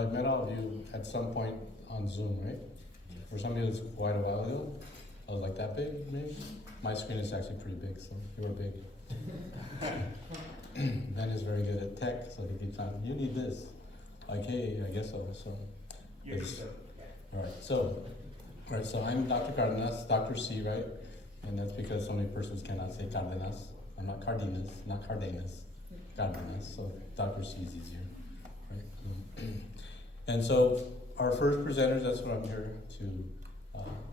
I met all of you at some point on Zoom, right? For somebody that's quite a while ago, I was like that big, maybe? My screen is actually pretty big, so you were big. Ben is very good at tech, so he keeps on, you need this. Like, hey, I guess so. All right, so I'm Dr. Cardenas, Dr. C, right? And that's because so many persons cannot say Cardenas. I'm not Cardenas, Cardenas, so Dr. C is easier, right? And so our first presenters, that's what I'm here to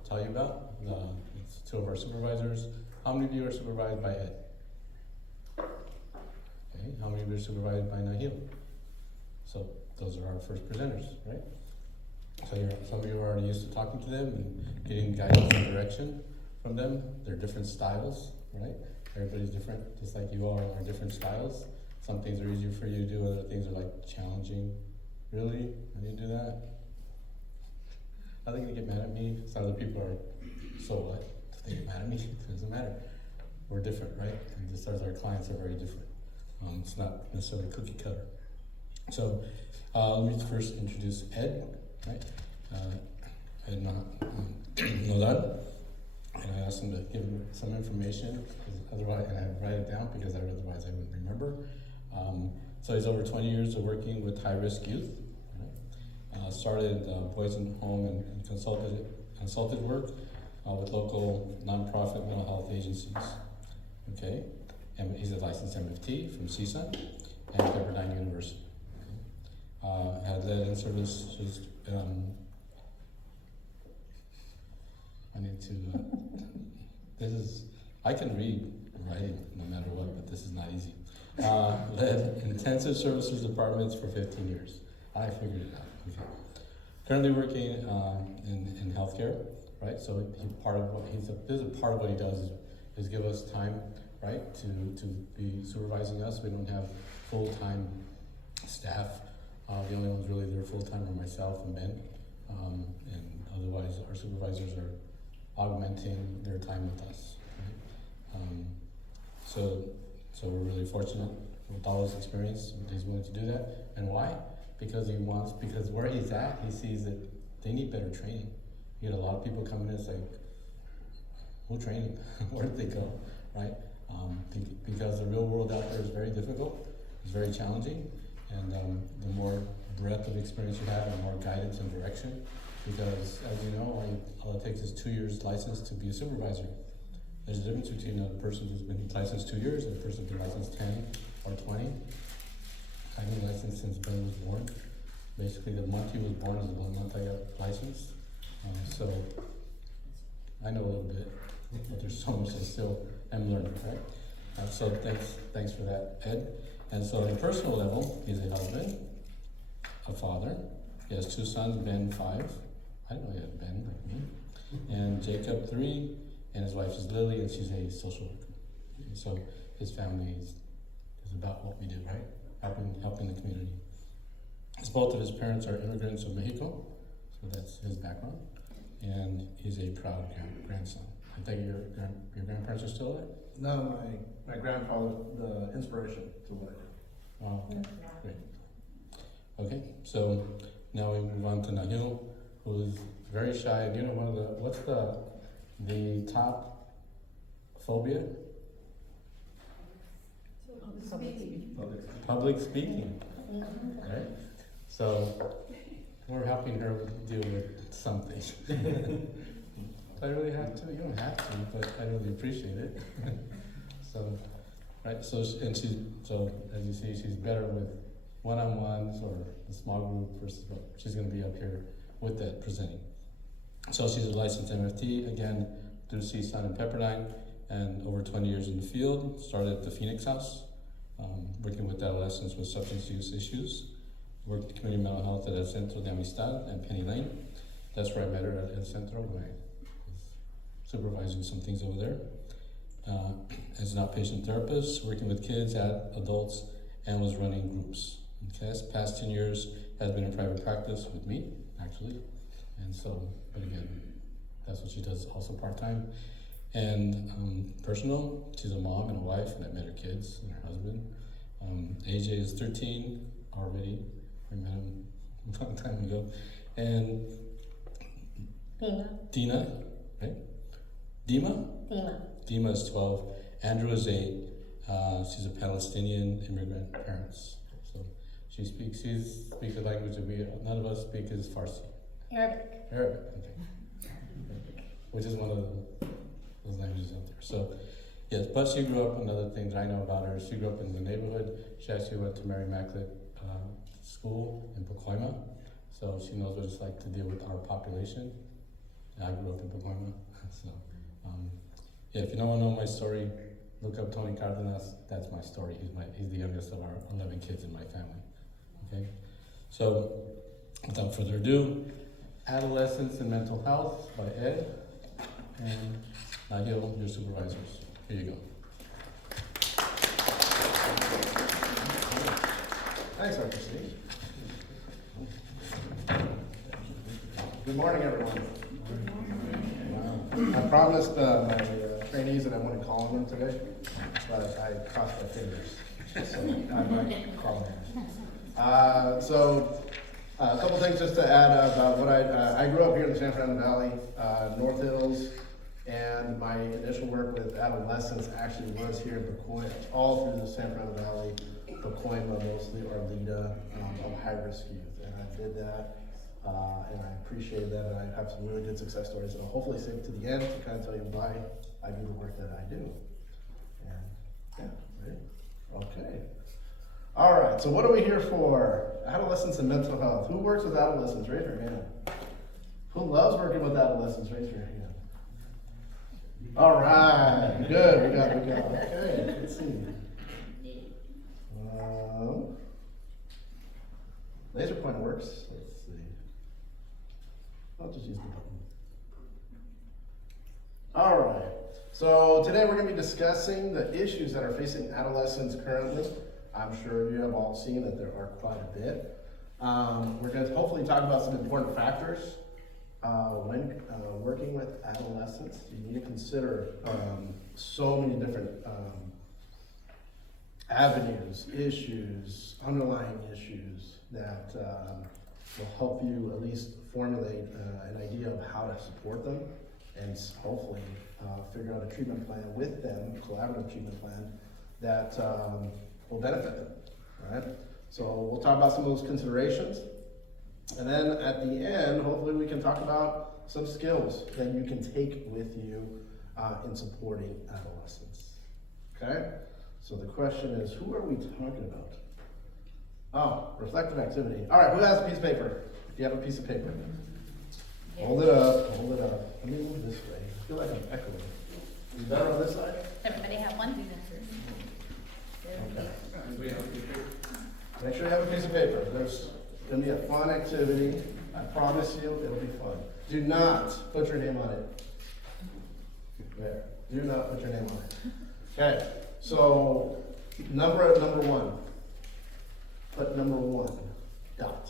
tell you about. It's two of our supervisors. How many of you are supervised by Ed? Okay, how many of you are supervised by Nahil? So those are our first presenters, right? So some of you are already used to talking to them and getting guidance and direction from them. They're different styles, right? Everybody's different, just like you all are different styles. Some things are easier for you to do, other things are like challenging. Really? How do you do that? Are they gonna get mad at me? Some other people are, so what? If they get mad at me, it doesn't matter. We're different, right? And just as our clients are very different. It's not necessarily cookie cutter. So let me first introduce Ed, right? Ed Nodal. And I asked him to give me some information, because otherwise, and I write it down because otherwise I wouldn't remember. So he's over 20 years of working with high-risk youth. Right? Started boys in home and consulted work with local nonprofit mental health agencies. Okay, and he's a licensed MFT from CSUN and Pepperdine University. Okay? Had led in services. I need to. I can read writing no matter what, but this is not easy. Led intensive services departments for 15 years. I figured it out. Okay. Currently working in healthcare, right? So this is part of what he does is give us time, right, to be supervising us. We don't have full-time staff. The only ones really there full-time are myself and Ben, and otherwise our supervisors are augmenting their time with us. Right? So we're really fortunate with all his experience. He's willing to do that. And why? Because where he's at, he sees that they need better training. You get a lot of people coming in and say, who training? Where did they go? Right? Because the real world out there is very difficult, it's very challenging, and the more breadth of experience you have, the more guidance and direction. Because as you know, all it takes is 2 years license to be a supervisor. There's a difference between a person who's been licensed 2 years and a person who's been licensed 10 or 20. I've been licensed since Ben was born. Basically, the month he was born is the month I got licensed. So I know a little bit, but there's so much I still am learning, right? So thanks for that, Ed. And so on a personal level, he's a husband, a father. He has 2 sons, Ben 5. I didn't know he had Ben like me. And Jacob 3, and his wife is Lily, and she's a social worker. And so his family is about what we do, right? Helping the community. Both of his parents are immigrants of Mexico, so that's his background. And he's a proud grandson. I think your grandparents are still there? No, my grandfather, the inspiration to what I do. Oh, okay, great. Okay, so now we move on to Nahil, who's very shy. You know, what's the top phobia? Public speaking. Right? So we're helping her deal with something. I really have to. You don't have to, but I really appreciate it. So, right. So as you see, she's better with one-on-ones or a small group versus what she's going to be up here with that presenting. So she's a licensed MFT again through CSUN and Pepperdine, and over 20 years in the field. Started at the Phoenix House, working with adolescents with substance use issues. Worked in community mental health at El Centro de Amistad and Penny Lane. That's where I met her at El Centro when I was supervising some things over there. As an outpatient therapist, working with kids, adults, and was running groups. Okay, this past 10 years has been in private practice with me, actually. And so, but again, that's what she does also part-time. And personal, she's a mom and a wife, and I met her kids and her husband. AJ is 13 already. We met him a long time ago. And Dina, right? Dima is 12. Andrew is 8. She's a Palestinian immigrant parents. So she speaks a language that none of us speak is Farsi. Arabic, okay. Which is one of those languages out there. So yes, but she grew up, another thing that I know about her, she grew up in the neighborhood. She actually went to Mary Immaculate School in Pacoima. So she knows what it's like to deal with our population. I grew up in Pacoima. So yeah, if you don't know my story, look up Tony Cardenas. That's my story. He's the youngest of our 11 kids in my family. Okay, so without further ado, Adolescents and Mental Health by Ed and Nahil, your supervisors. Here you go. Thanks, Dr. Steve. Good morning, everyone. I promised my trainees that I wouldn't call on them today, but I crossed my fingers, so I might call them. So a couple things just to add about what I grew up here in the San Fernando Valley, North Hills, and my initial work with adolescents actually was here in Pacoima, all through the San Fernando Valley, Pacoima mostly, Arleta, of high-risk youth, and I did that. And I appreciate that, and I have some really good success stories that I'll hopefully save to the end to kind of tell you why I do the work that I do. And yeah, ready? Okay. All right, so what are we here for? Adolescents and mental health. Who works with adolescents? Raise your hand. Who loves working with adolescents? Raise your hand. All right, good, we got, okay, let's see. Laser pointer works, let's see. I'll just use the button. All right, so today we're going to be discussing the issues that are facing adolescents currently. I'm sure you have all seen that there are quite a bit. We're going to hopefully talk about some important factors when working with adolescents. You need to consider so many different avenues, issues, underlying issues that will help you at least formulate an idea of how to support them and hopefully figure out a treatment plan with them, a collaborative treatment plan that will benefit them, right? So we'll talk about some of those considerations. And then at the end, hopefully we can talk about some skills that you can take with you in supporting adolescents, okay? So the question is, who are we talking about? Oh, reflective activity. All right, who has a piece of paper? Do you have a piece of paper? Hold it up, hold it up. Let me move this way. I feel like I'm echoing. Is it better on this side? Everybody have one? Okay. Make sure you have a piece of paper. There's gonna be a fun activity. I promise you, it'll be fun. Do not put your name on it. There. Do not put your name on it. Okay. So number one. Put number one. Dot.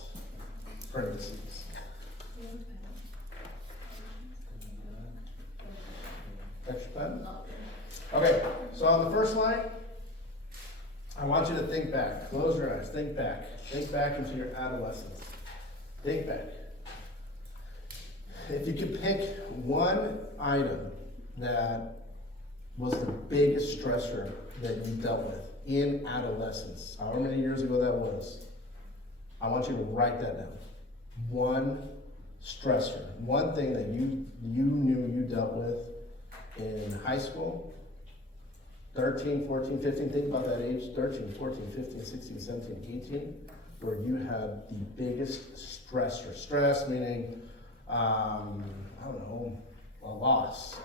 Parentheses. Extra pen? Okay, so on the first line, I want you to think back. Close your eyes. Think back. Think back into your adolescence. Think back. If you could pick one item that was the biggest stressor that you dealt with in adolescence, however many years ago that was, I want you to write that down. One stressor, one thing that you knew you dealt with in high school, 13, 14, 15, think about that age, 13, 14, 15, 16, 17, 18, where you had the biggest stressor. Stress meaning, I don't know, a loss,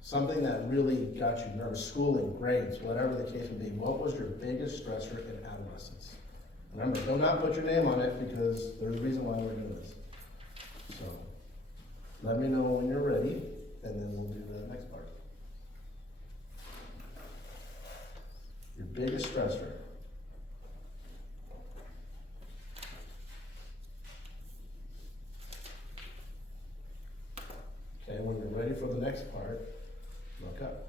something that really got you nervous, schooling, grades, whatever the case would be. What was your biggest stressor in adolescence? Remember, do not put your name on it because there's a reason why we're doing this. So, let me know when you're ready, and then we'll do the next part. Your biggest stressor. Okay, when you're ready for the next part, look up.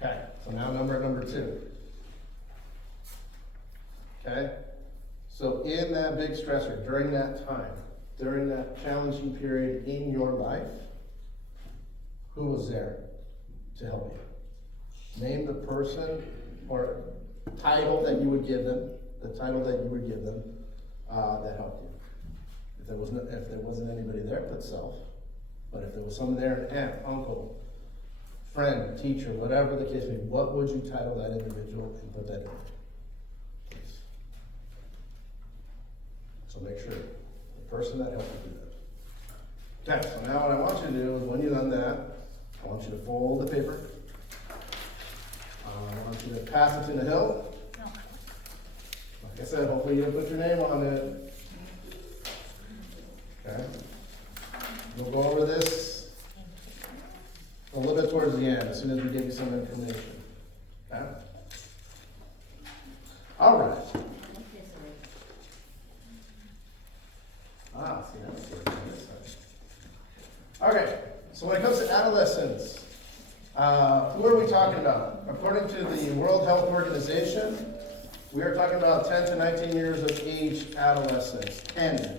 Okay, so now number two. Okay, So in that big stressor, during that time, during that challenging period in your life, who was there to help you? Name the person or title that you would give them, that helped you. If there wasn't anybody there, put self. But if there was someone there, an aunt, uncle, friend, teacher, whatever the case may be, what would you title that individual and put that in there? So make sure the person that helped you do that. Okay, so now what I want you to do is when you've done that, I want you to fold the paper. I want you to pass it to Nahil. Like I said, hopefully you didn't put your name on it. Okay. We'll go over this a little bit towards the end, as soon as we give you some information. Okay? All right. See, that's good. Okay, so when it comes to adolescents, who are we talking about? According to the World Health Organization, we are talking about 10 to 19 years of age adolescents, 10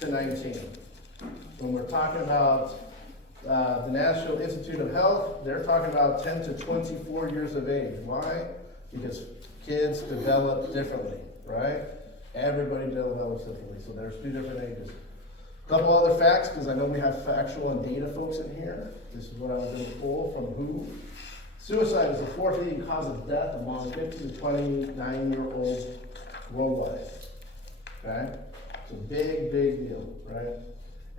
to 19. When we're talking about the National Institute of Health, they're talking about 10 to 24 years of age. Why? Because kids develop differently, right? Everybody develops differently, so there's 2 different ages. A couple other facts, because I know we have factual and data folks in here. This is what I was going to pull from WHO. Suicide is the 4th leading cause of death among 15 to 29-year-olds worldwide. Okay? It's a big, big deal, right?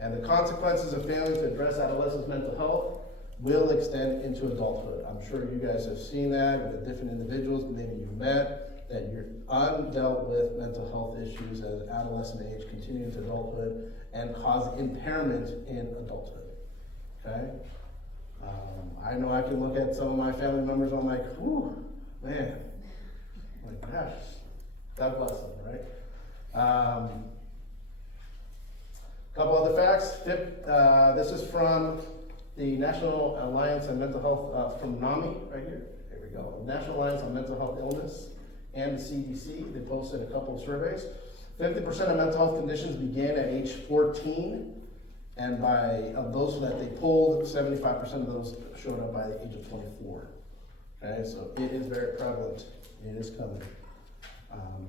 And the consequences of failing to address adolescents' mental health will extend into adulthood. I'm sure you guys have seen that with the different individuals maybe you've met, that you're undealt with mental health issues as adolescent age continue into adulthood and cause impairment in adulthood. Okay? I know I can look at some of my family members, I'm like, whew, man. I'm like, gosh, God bless them, right? Couple other facts. This is from the National Alliance on Mental Health, from NAMI, right here. Here we go. National Alliance on Mental Health Illness and the CDC. They posted a couple of surveys. 50% of mental health conditions begin at age 14, and of those that they pulled, 75% of those showed up by the age of 24. Okay, so it is very prevalent. It is coming.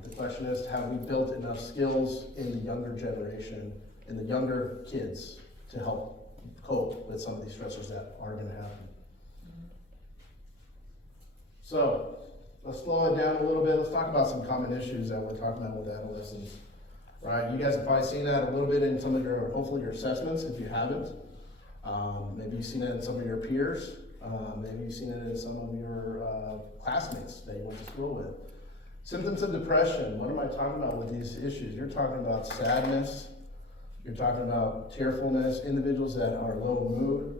The question is, have we built enough skills in the younger generation, in the younger kids, to help cope with some of these stressors that are going to happen? So, let's slow it down a little bit. Let's talk about some common issues that we're talking about with adolescents. Right, you guys have probably seen that a little bit in some of your, hopefully your assessments, if you haven't. Maybe you've seen it in some of your peers. Maybe you've seen it in some of your classmates that you went to school with. Symptoms of depression, what am I talking about with these issues? You're talking about sadness. You're talking about tearfulness, individuals that are low mood.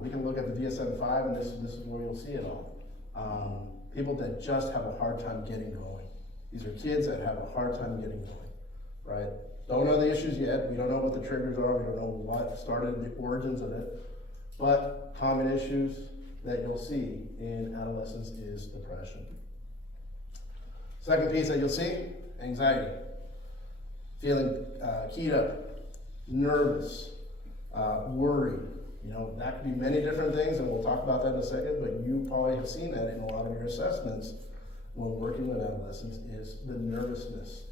We can look at the DSM-5, and this is where you'll see it all. People that just have a hard time getting going. These are kids that have a hard time getting going. Right? Don't know the issues yet. We don't know what the triggers are. We don't know what started the origins of it. But common issues that you'll see in adolescence is depression. Second piece that you'll see, anxiety. Feeling keyed up, nervous, worried. You know, that could be many different things, and we'll talk about that in a second, but you probably have seen that in a lot of your assessments when working with adolescents is the nervousness.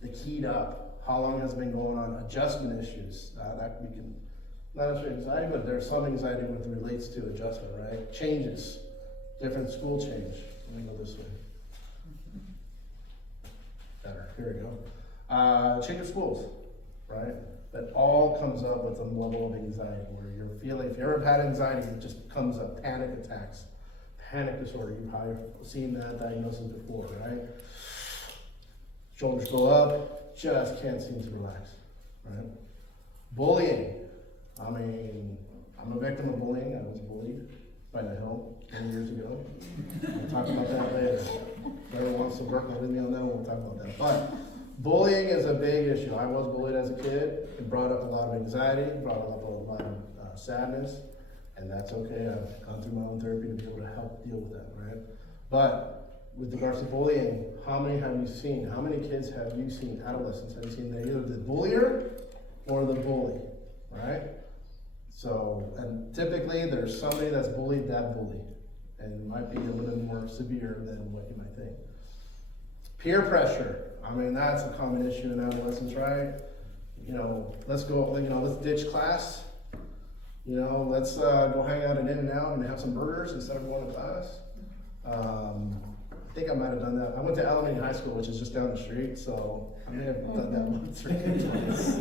The keyed up, how long has it been going on, adjustment issues, that we can, not necessarily anxiety, but there's some anxiety with relates to adjustment, right? Changes, different school change. Let me go this way. Better, here we go. Change of schools, right? That all comes up with some level of anxiety where you're feeling, if you ever had anxiety, it just comes up, panic attacks, panic disorder. You've probably seen that diagnosis before, right? Shoulders go up, just can't seem to relax, right? Bullying. I mean, I'm a victim of bullying. I was bullied by Nahil many years ago. We'll talk about that later. Whoever wants to work with me on that, we'll talk about that. But bullying is a big issue. I was bullied as a kid. It brought up a lot of anxiety, brought up a lot of sadness, and that's okay. I've gone through my own therapy to be able to help deal with that, right? But with regards to bullying, how many have you seen? How many kids have you seen, adolescents, have you seen they're either the bullier or the bully, right? So, and typically there's somebody that's bullied that bully, and it might be a little bit more severe than what you might think. Peer pressure, I mean, that's a common issue in adolescence, right? You know, let's go, you know, let's ditch class. You know, let's go hang out in In-N-Out and have some burgers instead of going to class. I think I might have done that. I went to Alameda High School, which is just down the street, so I may have done that once or twice.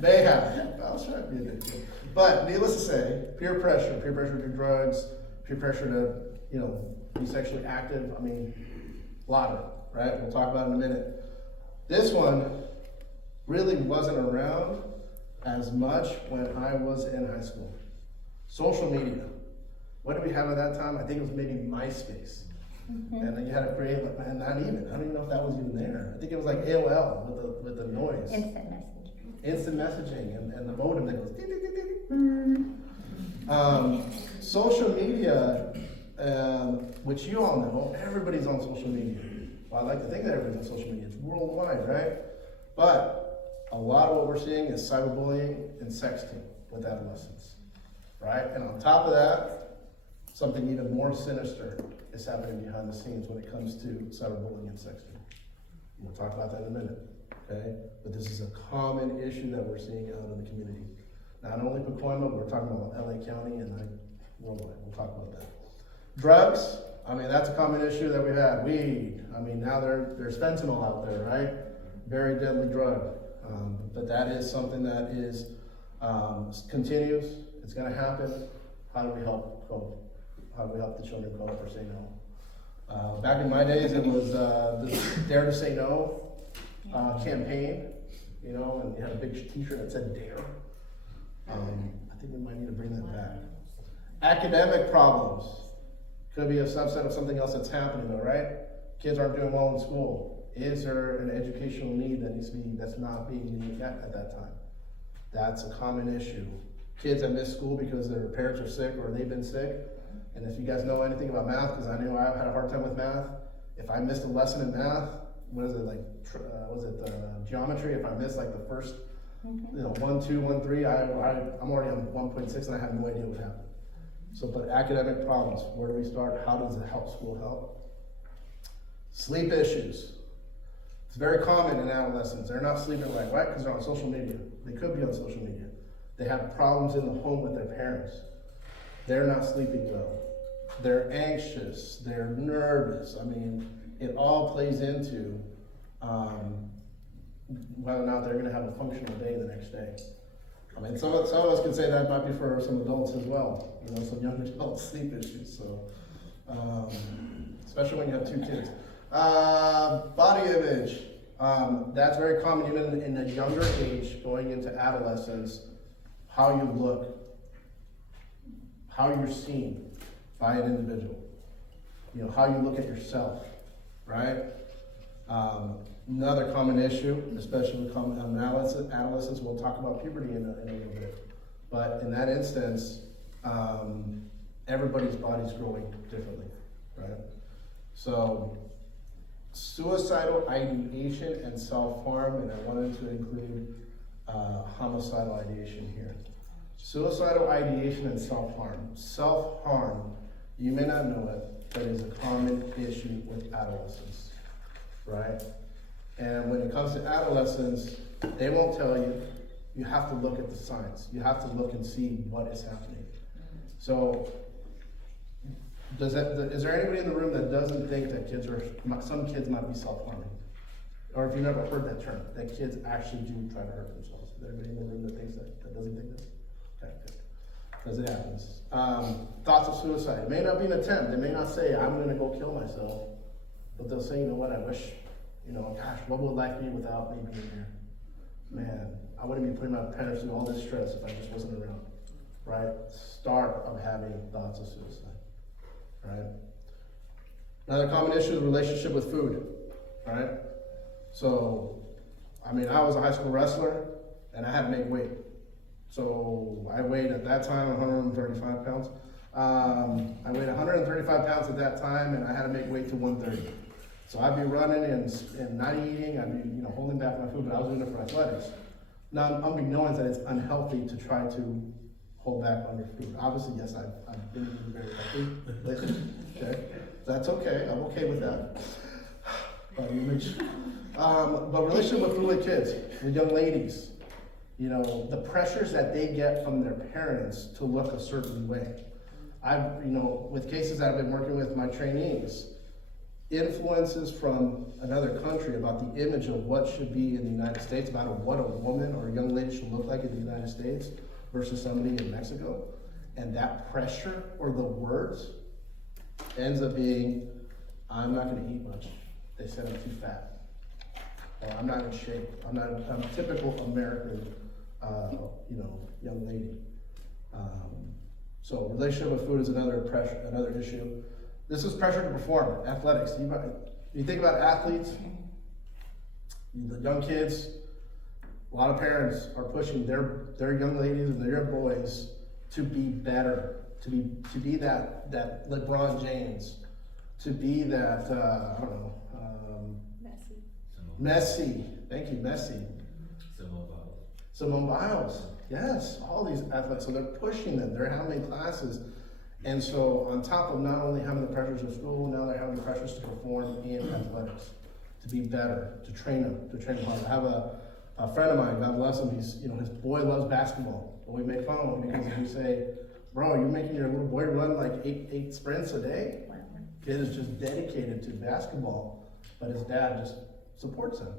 May have. I was trying to be a good kid. But needless to say, peer pressure to do drugs, peer pressure to, you know, be sexually active. I mean, a lot of it, right? We'll talk about it in a minute. This one really wasn't around as much when I was in high school. Social media. What did we have at that time? I think it was maybe MySpace. And then you had to create, and not even, I don't even know if that was even there. I think it was like AOL with the noise. Instant messaging and the modem that goes ding, ding, ding, ding. Social media, which you all know, everybody's on social media. Well, I like to think that everybody's on social media. It's worldwide, right? But a lot of what we're seeing is cyberbullying and sexting with adolescents, right? And on top of that, something even more sinister is happening behind the scenes when it comes to cyberbullying and sexting. We'll talk about that in a minute, okay? But this is a common issue that we're seeing out in the community. Not only Pacoima, but we're talking about LA County and worldwide. We'll talk about that. Drugs, I mean, that's a common issue that we had. Weed, I mean, now there's fentanyl out there, right? Very deadly drug. But that is something that is continues. It's gonna happen. How do we help cope? How do we help the children cope or say no? Back in my days, it was the Dare to Say No campaign, you know, and you had a big t-shirt that said Dare. I think we might need to bring that back. Academic problems could be a subset of something else that's happening though, right? Kids aren't doing well in school. Is there an educational need that needs to be, that's not being met at that time? That's a common issue. Kids that miss school because their parents are sick or they've been sick. And if you guys know anything about math, because I know I've had a hard time with math, if I missed a lesson in math, what is it like, geometry, if I missed like the first, you know, 1, 2, 1, 3, I'm already on 1.6 and I have no idea what happened. So, but academic problems, where do we start? How does it help school help? Sleep issues. It's very common in adolescents. They're not sleeping right, right? Because they're on social media. They could be on social media. They have problems in the home with their parents. They're not sleeping well. They're anxious. They're nervous. I mean, it all plays into whether or not they're going to have a functional day the next day. I mean, some of us can say that might be for some adults as well. You know, some young adult sleep issues. So, especially when you have 2 kids. Body image. That's very common even in a younger age, going into adolescence. How you look, how you're seen by an individual. You know, how you look at yourself, right? Another common issue, especially with adolescents, we'll talk about puberty in a little bit. But in that instance, everybody's body's growing differently, right? So, suicidal ideation and self-harm, and I wanted to include homicidal ideation here. Suicidal ideation and self-harm. Self-harm, you may not know it, but is a common issue with adolescents, right? And when it comes to adolescents, they won't tell you. You have to look at the signs. You have to look and see what is happening. So, is there anybody in the room that doesn't think that some kids might be self-harming? Or if you've never heard that term, that kids actually do try to hurt themselves. Is there anybody in the room that thinks that doesn't think this? Okay, good. Because it happens. Thoughts of suicide. It may not be an attempt. They may not say, I'm going to go kill myself. But they'll say, you know what, I wish, you know, gosh, what would life be without me being here? Man, I wouldn't be putting my parents through all this stress if I just wasn't around. Right? Start of having thoughts of suicide. Right? Another common issue is relationship with food. Right? So, I mean, I was a high school wrestler and I had to make weight. So I weighed at that time 135 pounds. I weighed 135 pounds at that time, and I had to make weight to 130. So I'd be running and not eating, I'd be, holding back my food, but I was doing it for athletics. Now, unbeknownst that it's unhealthy to try to hold back on your food. Obviously, yes, I've been eating very healthy lately, okay? That's okay, I'm okay with that. But relationship with food with kids, with young ladies, the pressures that they get from their parents to look a certain way. With cases that I've been working with my trainees, influences from another country about the image of what should be in the United States, about what a woman or a young lady should look like in the United States versus somebody in Mexico. And that pressure or the words ends up being, I'm not gonna eat much. They said I'm too fat. Or I'm not in shape. I'm a typical American, young lady. So relationship with food is another issue. This is pressure to perform, athletics. You think about athletes, the young kids, a lot of parents are pushing their young ladies and their boys to be better, to be that LeBron James, to be that, Messi. Thank you, Messi. Simone Biles. Yes, all these athletes. So they're pushing them. They're having classes. And so on top of not only having the pressures of school, now they're having the pressures to perform in athletics, to be better, to train hard. I have a friend of mine, God bless him, his boy loves basketball. But we make fun of him because we say, bro, are you making your little boy run like eight sprints a day? Kid is just dedicated to basketball, but his dad just supports him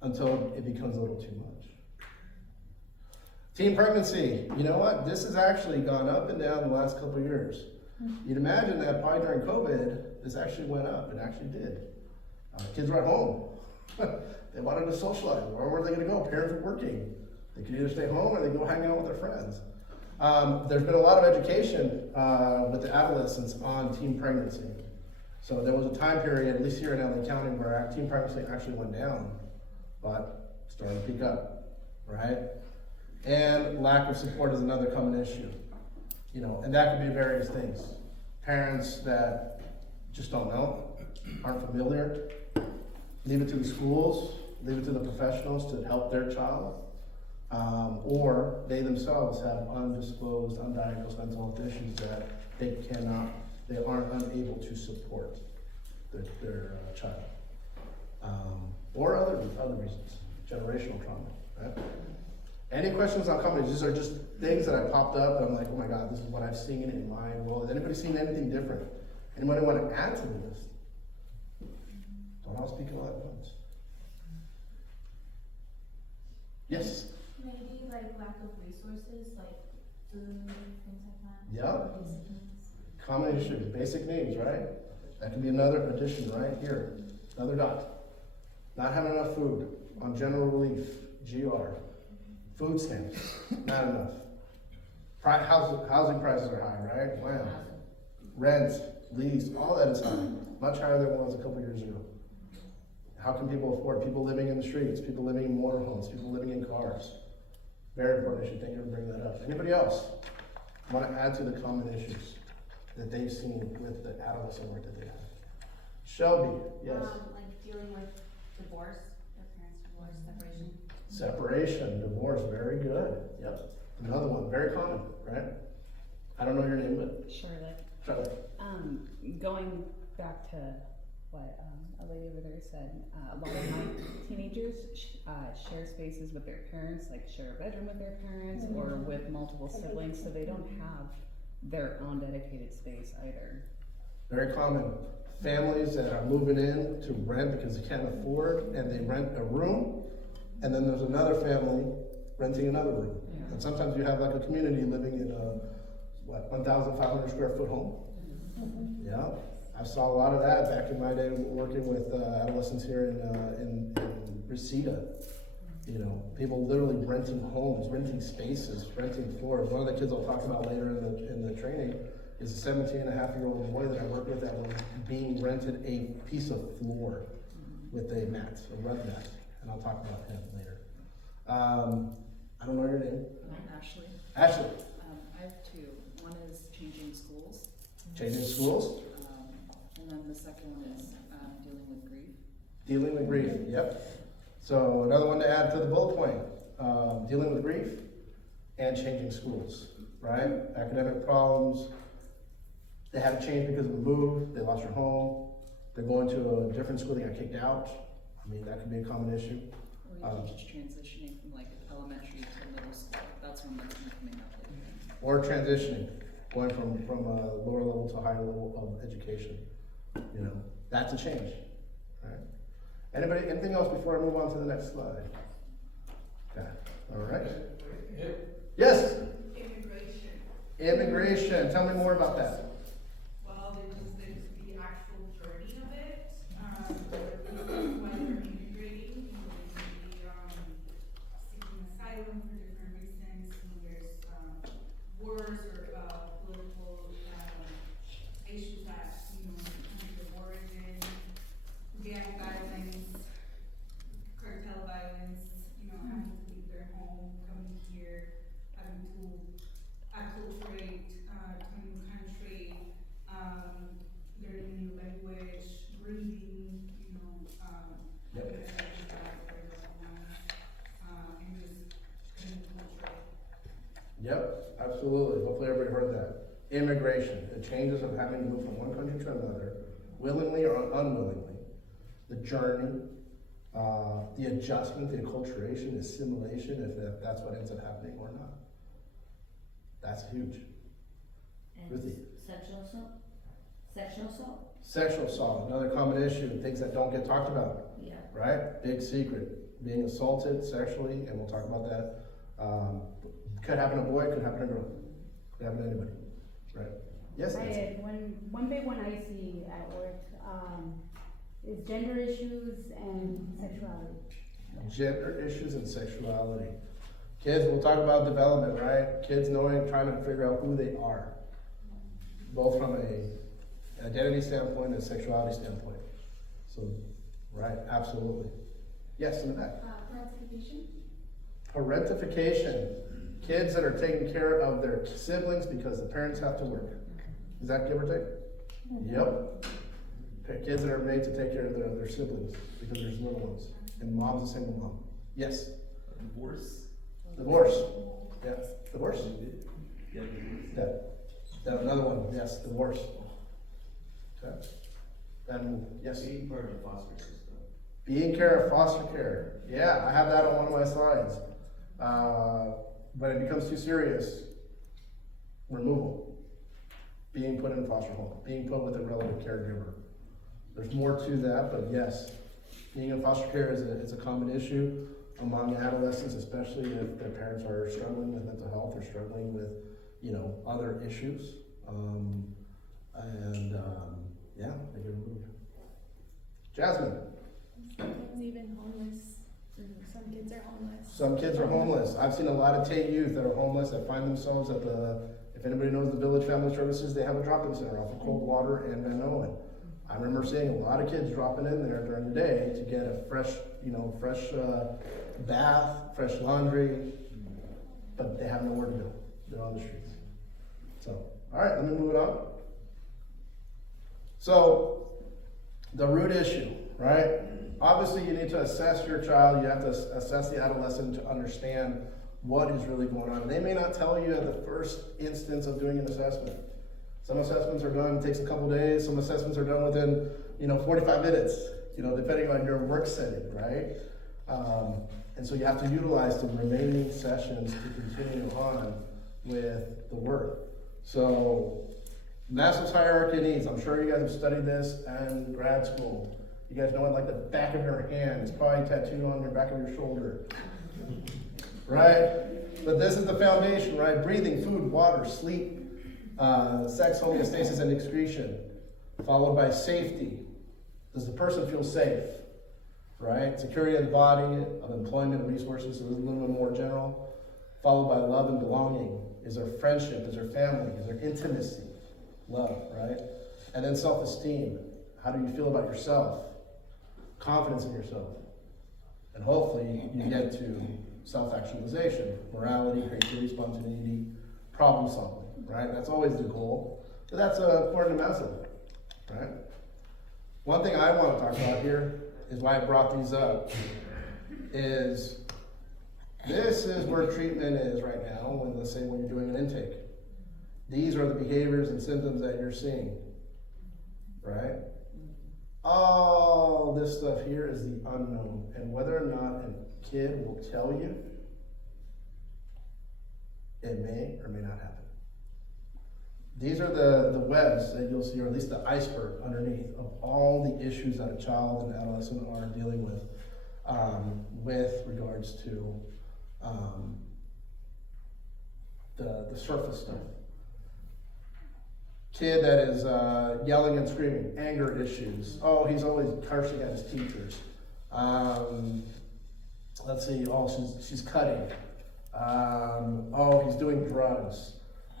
until it becomes a little too much. Teen pregnancy, you know what? This has actually gone up and down the last couple of years. You'd imagine that probably during COVID, this actually went up. It actually did. Kids were at home. They wanted to socialize. Where were they going to go? Parents were working. They could either stay home or they go hang out with their friends. There's been a lot of education with the adolescents on teen pregnancy. So there was a time period, at least here in LA County, where teen pregnancy actually went down, but starting to pick up, right? And lack of support is another common issue, and that could be various things. Parents that just don't know, aren't familiar, leave it to the schools, leave it to the professionals to help their child, or they themselves have undisclosed, undiagnosed mental health issues that they aren't unable to support their child, or other reasons, generational trauma, right? Any questions on companies? These are just things that I popped up and I'm like, oh my God, this is what I've seen in my world. Has anybody seen anything different? Anybody want to add to the list? Don't all speak all at once. Yes? Maybe like lack of resources, like food, things like that. Yeah. Basic needs. Common issues, basic needs, right? That could be another addition right here. Another dot. Not having enough food on general relief, GR. Food stamps, not enough. Housing prices are high, right? Wow. Rent, lease, all that is high. Much higher than it was a couple years ago. How can people afford? People living in the streets, people living in motorhomes, people living in cars. Very important issue. Thank you for bringing that up. Anybody else want to add to the common issues that they've seen with the adolescent work that they have? Shelby, yes. Like dealing with divorce, their parents' divorce, separation. Separation, divorce, very good. Yep. Another one, very common, right? I don't know your name, but Charlotte. Charlotte. Going back to what a lady over there said, a lot of my teenagers share spaces with their parents, like share a bedroom with their parents or with multiple siblings, so they don't have their own dedicated space either. Very common. Families that are moving in to rent because they can't afford, and they rent a room, and then there's another family renting another room. Yeah. And sometimes you have like a community living in a, 1,500 square foot home. Yeah, I saw a lot of that back in my day working with adolescents here in Reseda. People literally renting homes, renting spaces, renting floors. One of the kids I'll talk about later in the training is a 17-and-a-half-year-old boy that I work with that was being rented a piece of floor with a mat, a rug mat. And I'll talk about him later. I don't know your name. I'm Ashley. Ashley. I have two. One is changing Changing schools, And then the second one is dealing with grief. dealing with grief, yep. So another one to add to the bullet point, dealing with grief and changing schools, right? Academic problems, they haven't changed because of a move, they lost their home, they're going to a different school, they got kicked out. I mean, that could be a common issue. Or even just transitioning from like elementary to middle school. That's one that's been coming up lately. Or transitioning, going from a lower level to a higher level of education. You know, that's a change, right? Anybody, anything else before I move on to the next slide? Okay, all right. Yes, Immigration. immigration, tell me more about that. Well, there's the actual journey of it, when they're immigrating, you know, they may be, seeking asylum for different reasons, when there's, wars or, political, issues that, you know, country the war is in, gang violence, cartel violence, you know, having to leave their home, coming here, having to acculturate to a new country, learning new language, breathing, you know, Yep. having to sacrifice for their loved ones, and just a new culture. Yep, absolutely, hopefully everybody heard that. Immigration, the changes of having to move from one country to another, willingly or unwillingly. The journey, the adjustment, the acculturation, assimilation, if that's what ends up happening or not. That's huge. Ruthie. Sexual assault? Sexual assault? Sexual assault, another common issue, things that don't get talked about, Yeah. right? Big secret, being assaulted sexually, and we'll talk about that. Could happen to a boy, could happen to a girl, could happen to anybody, right? Yes, Nancy? One big one I see at work, is gender issues and sexuality. Gender issues and sexuality. Kids, we'll talk about development, right? Kids knowing, trying to figure out who they are, both from a identity standpoint and sexuality standpoint. So, right, absolutely. Yes, in the back. Parentification? Parentification. Kids that are taking care of their siblings because the parents have to work. Is that give or take? Yep. Kids that are made to take care of their siblings because there's little ones. And mom's a single mom. Yes. Divorce? Divorce. Yeah. Divorce? Yeah, divorce. That another one. Yes, divorce. Okay. And yes. Being part of the foster system. Being care of foster care. Yeah, I have that on one of my slides. When it becomes too serious, removal. Being put in a foster home. Being put with a relevant caregiver. There's more to that, but yes, being in foster care is a common issue among adolescents, especially if their parents are struggling with mental health or struggling with, you know, other issues. Yeah, they get removed. Jasmine. Sometimes even homeless. Some kids are homeless. Some kids are homeless. I've seen a lot of Tate youth that are homeless that find themselves at if anybody knows the Village Family Services, they have a drop-in center off of Coldwater and Van Owen. I remember seeing a lot of kids dropping in there during the day to get a fresh bath, fresh laundry, but they have nowhere to go. They're on the streets. So, all right, let me move it on. So, the root issue, right? Obviously, you need to assess your child. You have to assess the adolescent to understand what is really going on. They may not tell you at the first instance of doing an assessment. Some assessments are done, it takes a couple days. Some assessments are done within, 45 minutes, depending on your work setting, right? And so you have to utilize the remaining sessions to continue on with the work. So, Maslow's hierarchy of needs. I'm sure you guys have studied this in grad school. You guys know it like the back of your hand. It's probably tattooed on your back of your shoulder. Right? But this is the foundation, right? Breathing, food, water, sleep, sex, homeostasis, and excretion. Followed by safety. Does the person feel safe? Right? Security of the body, of employment, resources, so this is a little bit more general. Followed by love and belonging. Is there friendship? Is there family? Is there intimacy? Love, right? And then self-esteem. How do you feel about yourself? Confidence in yourself. And hopefully you get to self-actualization, morality, creativity, spontaneity, problem solving, right? That's always the goal. But that's an important message, right? One thing I want to talk about here is why I brought these up, is this is where treatment is right now, when, let's say, when you're doing an intake. These are the behaviors and symptoms that you're seeing, right? All this stuff here is the unknown, and whether or not a kid will tell you, it may or may not happen. These are the webs that you'll see, or at least the iceberg underneath of all the issues that a child and adolescent are dealing with regards to the surface stuff. Kid that is yelling and screaming, anger issues. Oh, he's always cursing at his teachers. Let's see, oh, she's cutting. Oh, he's doing drugs.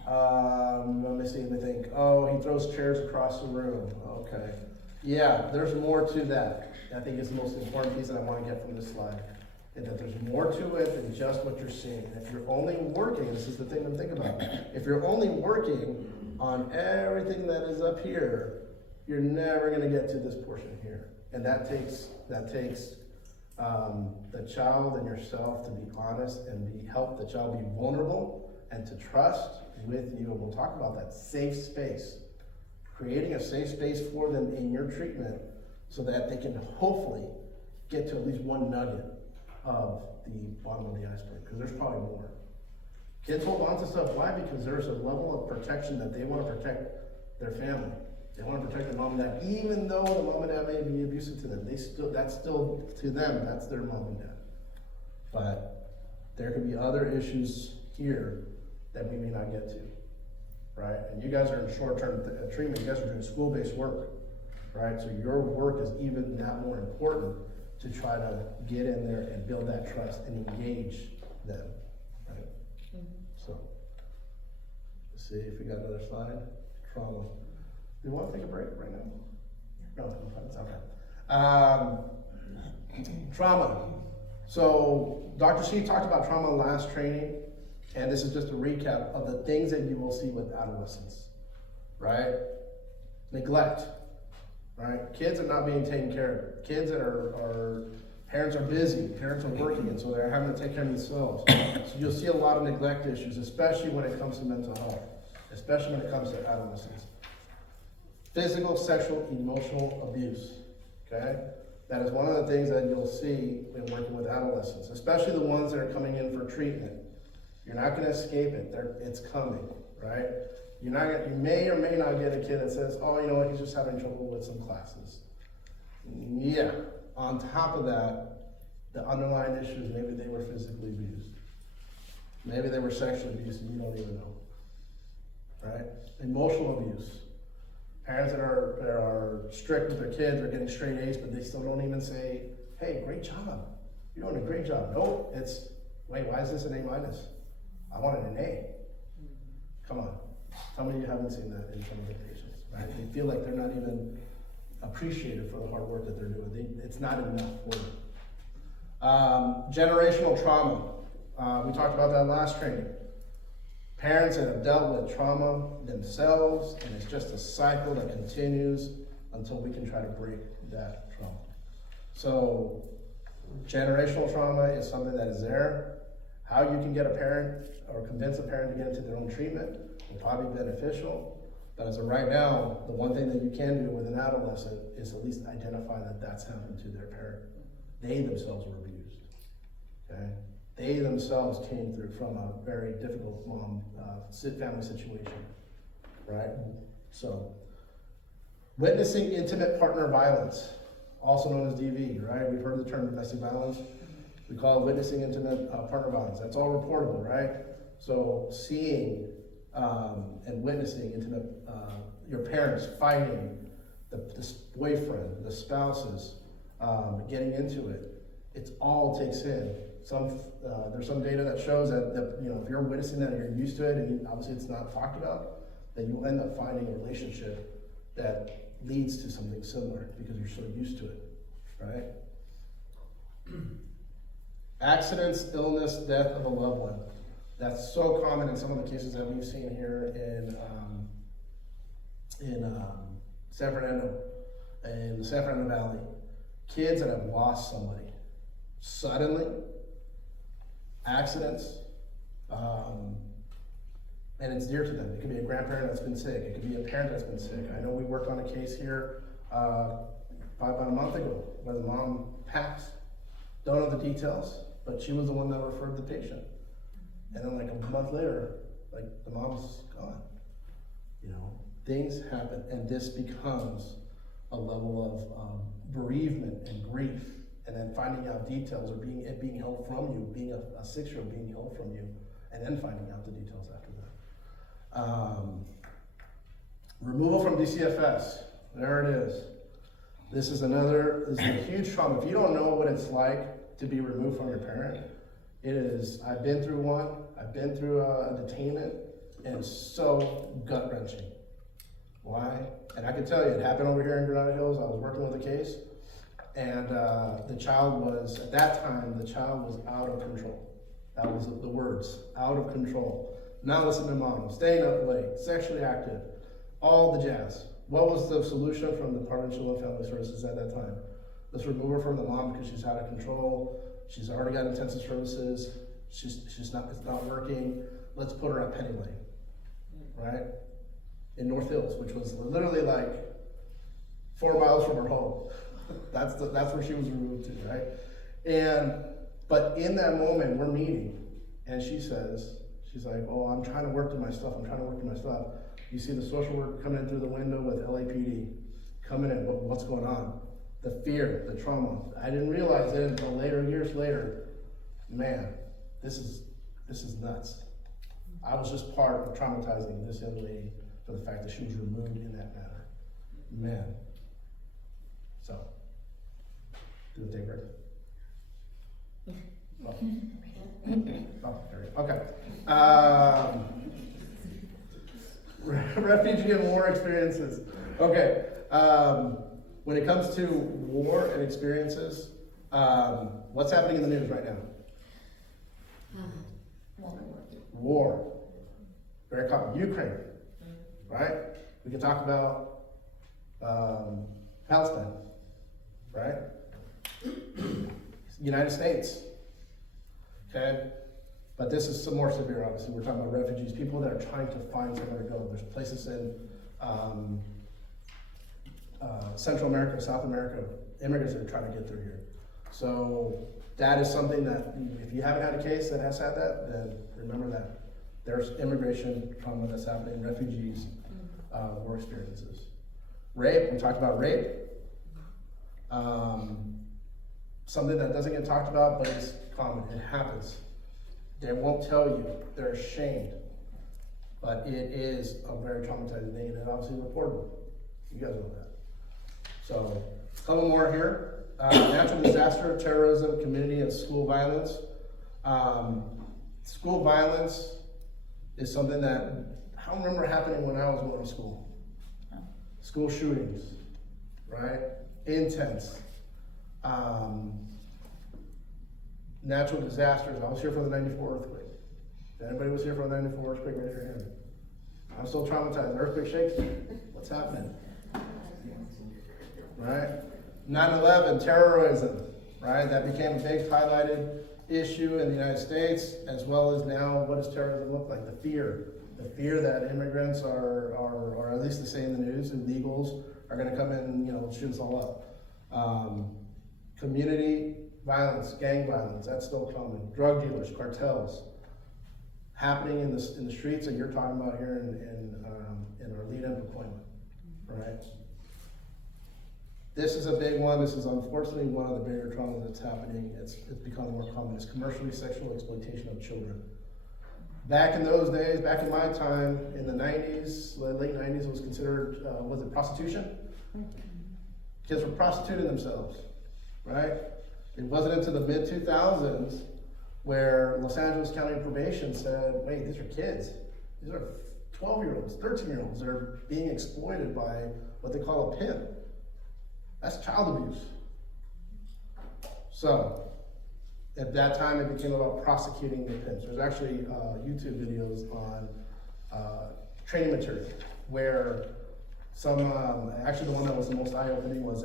Let me see, let me think. Oh, he throws chairs across the room. Okay. Yeah, there's more to that. I think it's the most important piece that I want to get from this slide. Is that there's more to it than just what you're seeing. If you're only working, this is the thing to think about. If you're only working on everything that is up here, you're never going to get to this portion here. And that takes the child and yourself to be honest and help the child be vulnerable and to trust with you. And we'll talk about that safe space. Creating a safe space for them in your treatment so that they can hopefully get to at least one nugget of the bottom of the iceberg, because there's probably more. Kids hold on to stuff. Why? Because there's a level of protection that they want to protect their family. They want to protect their mom and dad, even though the mom and dad may be abusive to them. That's still to them, that's their mom and dad. But there could be other issues here that we may not get to, right? And you guys are in short-term treatment. You guys are doing school-based work, right? So your work is even that more important to try to get in there and build that trust and engage them, right? So, let's see if we got another slide. Trauma. Do you want to take a break right now? No, it's okay. Trauma. So, Dr. C talked about trauma last training, and this is just a recap of the things that you will see with adolescents, right? Neglect, right? Kids are not being taken care of. Kids that parents are busy, parents are working, and so they're having to take care of themselves. So you'll see a lot of neglect issues, especially when it comes to mental health, especially when it comes to adolescents. Physical, sexual, emotional abuse, okay? That is one of the things that you'll see when working with adolescents, especially the ones that are coming in for treatment. You're not gonna escape it, it's coming, right? You may or may not get a kid that says, oh, you know what, he's just having trouble with some classes. Yeah, on top of that, the underlying issues, maybe they were physically abused. Maybe they were sexually abused and you don't even know, right? Emotional abuse. Parents that are strict with their kids are getting straight A's, but they still don't even say, hey, great job. You're doing a great job. Nope, it's, wait, why is this an A-? I wanted an A. Come on. How many of you haven't seen that in some of the patients, right? They feel like they're not even appreciated for the hard work that they're doing. It's not enough for them. Generational trauma. We talked about that last training. Parents that have dealt with trauma themselves, and it's just a cycle that continues until we can try to break that trauma. So, generational trauma is something that is there. How you can get a parent or convince a parent to get into their own treatment will probably be beneficial. But as of right now, the one thing that you can do with an adolescent is at least identify that that's happened to their parent. They themselves were abused, okay? They themselves came through from a very difficult family situation, right? So, witnessing intimate partner violence, also known as DV, right? We've heard the term domestic violence. We call it witnessing intimate partner violence. That's all reportable, right? So, seeing and witnessing intimate, your parents fighting, the boyfriend, the spouses, getting into it, it all takes in. There's some data that shows that if you're witnessing that and you're used to it, and obviously it's not talked about, then you'll end up finding a relationship that leads to something similar because you're so used to it, right? Accidents, illness, death of a loved one. That's so common in some of the cases that we've seen here San Fernando, in the San Fernando Valley, kids that have lost somebody suddenly, accidents, and it's dear to them. It could be a grandparent that's been sick. It could be a parent that's been sick. I know we worked on a case here probably about a month ago where the mom passed. Don't know the details, but she was the one that referred the patient. And then like a month later, like the mom's gone. You know, things happen, and this becomes a level of bereavement and grief, and then finding out details, or it being held from you, being a 6-year-old being held from you, and then finding out the details after that. Removal from DCFS, there it is. This is a huge trauma. If you don't know what it's like to be removed from your parent, it is, I've been through one, I've been through a detainment, and it's so gut-wrenching. Why? And I can tell you, it happened over here in Granada Hills. I was working with a case, and the child was, at that time, the child was out of control. That was the words, out of control. Not listening to mom, staying up late, sexually active, all the jazz. What was the solution from the Department of Children and Family Services at that time? Let's remove her from the mom because she's out of control. She's already got intensive services. It's not working. Let's put her at Penny Lane, right? In North Hills, which was literally like 4 miles from her home. That's where she was removed to, right? But in that moment, we're meeting, and she's like, oh, I'm trying to work through my stuff. You see the social worker coming in through the window with LAPD, coming in, what's going on? The fear, the trauma. I didn't realize it until later, years later, man, this is nuts. I was just part of traumatizing this young lady for the fact that she was removed in that manner. Man. So, do the take break. Oh, there we go. Okay. Refugee and war experiences. Okay. When it comes to war and experiences, what's happening in the news right now? War. Very common. Ukraine. Right? We can talk about Palestine. Right? United States. Okay? But this is some more severe, obviously. We're talking about refugees, people that are trying to find somewhere to go. There's places in Central America, South America, immigrants that are trying to get through here. So that is something that, if you haven't had a case that has had that, then remember that. There's immigration trauma that's happening, refugees, war experiences. Rape, we talked about rape. Something that doesn't get talked about, but it's common, it happens. They won't tell you, they're ashamed. But it is a very traumatizing thing, and it's obviously reportable. You guys know that. So, a couple more here. Natural disaster, terrorism, community, and school violence. School violence is something that I don't remember happening when I was going to school. School shootings, right? Intense. Natural disasters. I was here for the 94 earthquake. If anybody was here for the 94 earthquake, raise your hand. I'm still traumatized. Earthquake shakes me. What's happening? Right? 9/11, terrorism, right? That became a big highlighted issue in the United States, as well as now, what does terrorism look like? The fear that immigrants are, or at least they say in the news, illegals are gonna come in and, shoot us all up. Community violence, gang violence, that's still common. Drug dealers, cartels, happening in the streets that you're talking about here in our lead-in deployment, right? This is a big one. This is unfortunately one of the bigger traumas that's happening. It's becoming more common. It's commercially sexual exploitation of children. Back in those days, back in my time, in the 90s, late 90s, it was considered, was it prostitution? Kids were prostituting themselves, right? It wasn't until the mid-2000s where Los Angeles County Probation said, wait, these are kids. These are 12-year-olds, 13-year-olds. They're being exploited by what they call a pimp. That's child abuse. So, at that time, it became about prosecuting the pimps. There's actually YouTube videos on training material where Actually the one that was the most eye-opening was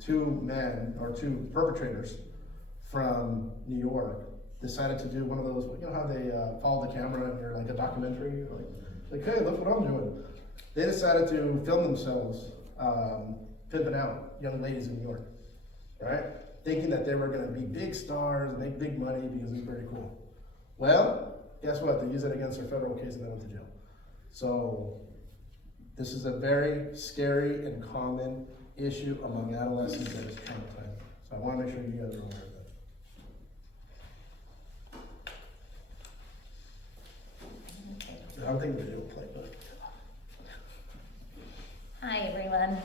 two perpetrators from New York decided to do one of those, you know how they follow the camera and you're like a documentary, like, hey, look what I'm doing. They decided to film themselves pimping out young ladies in New York, right? Thinking that they were gonna be big stars and make big money because it was very cool. Well, guess what? They used it against their federal case and they went to jail. So this is a very scary and common issue among adolescents that is traumatizing. So I wanna make sure you guys are aware of that. I'm thinking video play, but. Hi everyone.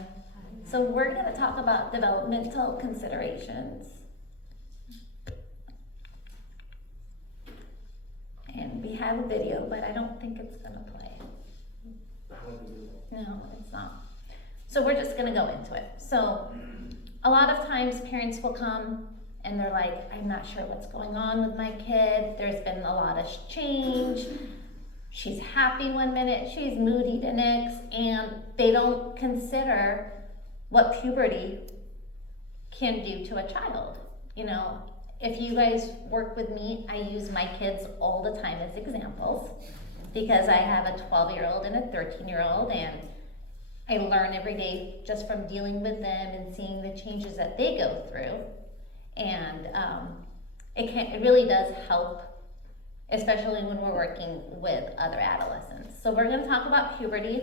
So we're going to talk about developmental considerations. And we have a video, but I don't think it's going to play. No, it's not. So we're just going to go into it. So a lot of times parents will come and they're like, I'm not sure what's going on with my kid. There's been a lot of change. She's happy one minute, she's moody the next, and they don't consider what puberty can do to a child. You know, if you guys work with me, I use my kids all the time as examples because I have a 12-year-old and a 13-year-old, and I learn every day just from dealing with them and seeing the changes that they go through. And it really does help, especially when we're working with other adolescents. So we're going to talk about puberty,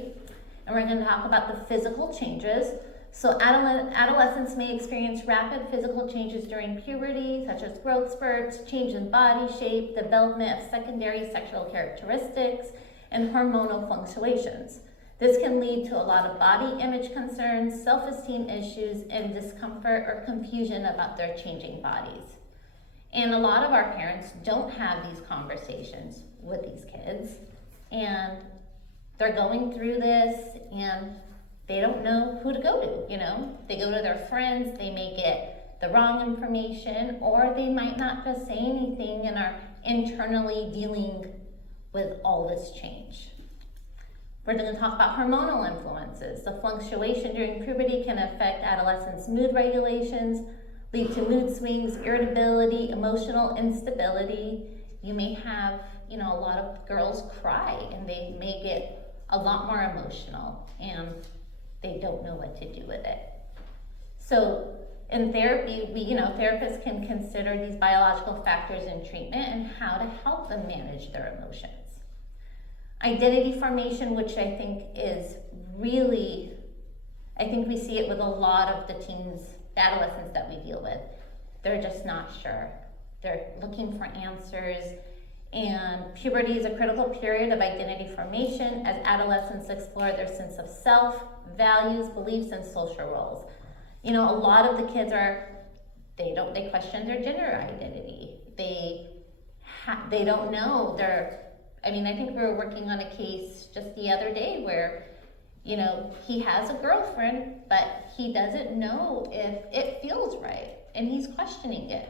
and we're going to talk about the physical changes. So adolescents may experience rapid physical changes during puberty, such as growth spurts, change in body shape, development of secondary sexual characteristics, and hormonal fluctuations. This can lead to a lot of body image concerns, self-esteem issues, and discomfort or confusion about their changing bodies. And a lot of our parents don't have these conversations with these kids, and they're going through this and they don't know who to go to, you know? They go to their friends, they may get the wrong information, or they might not just say anything and are internally dealing with all this change. We're going to talk about hormonal influences. The fluctuation during puberty can affect adolescents' mood regulations, lead to mood swings, irritability, emotional instability. You may have, you know, a lot of girls cry and they may get a lot more emotional and they don't know what to do with it. So in therapy, therapists can consider these biological factors in treatment and how to help them manage their emotions. Identity formation, which I think is really, I think we see it with a lot of the teens, the adolescents that we deal with. They're just not sure. They're looking for answers. And puberty is a critical period of identity formation as adolescents explore their sense of self, values, beliefs, and social roles. You know, a lot of the kids they question their gender identity. They don't know I think we were working on a case just the other day where, you know, he has a girlfriend, but he doesn't know if it feels right, and he's questioning it.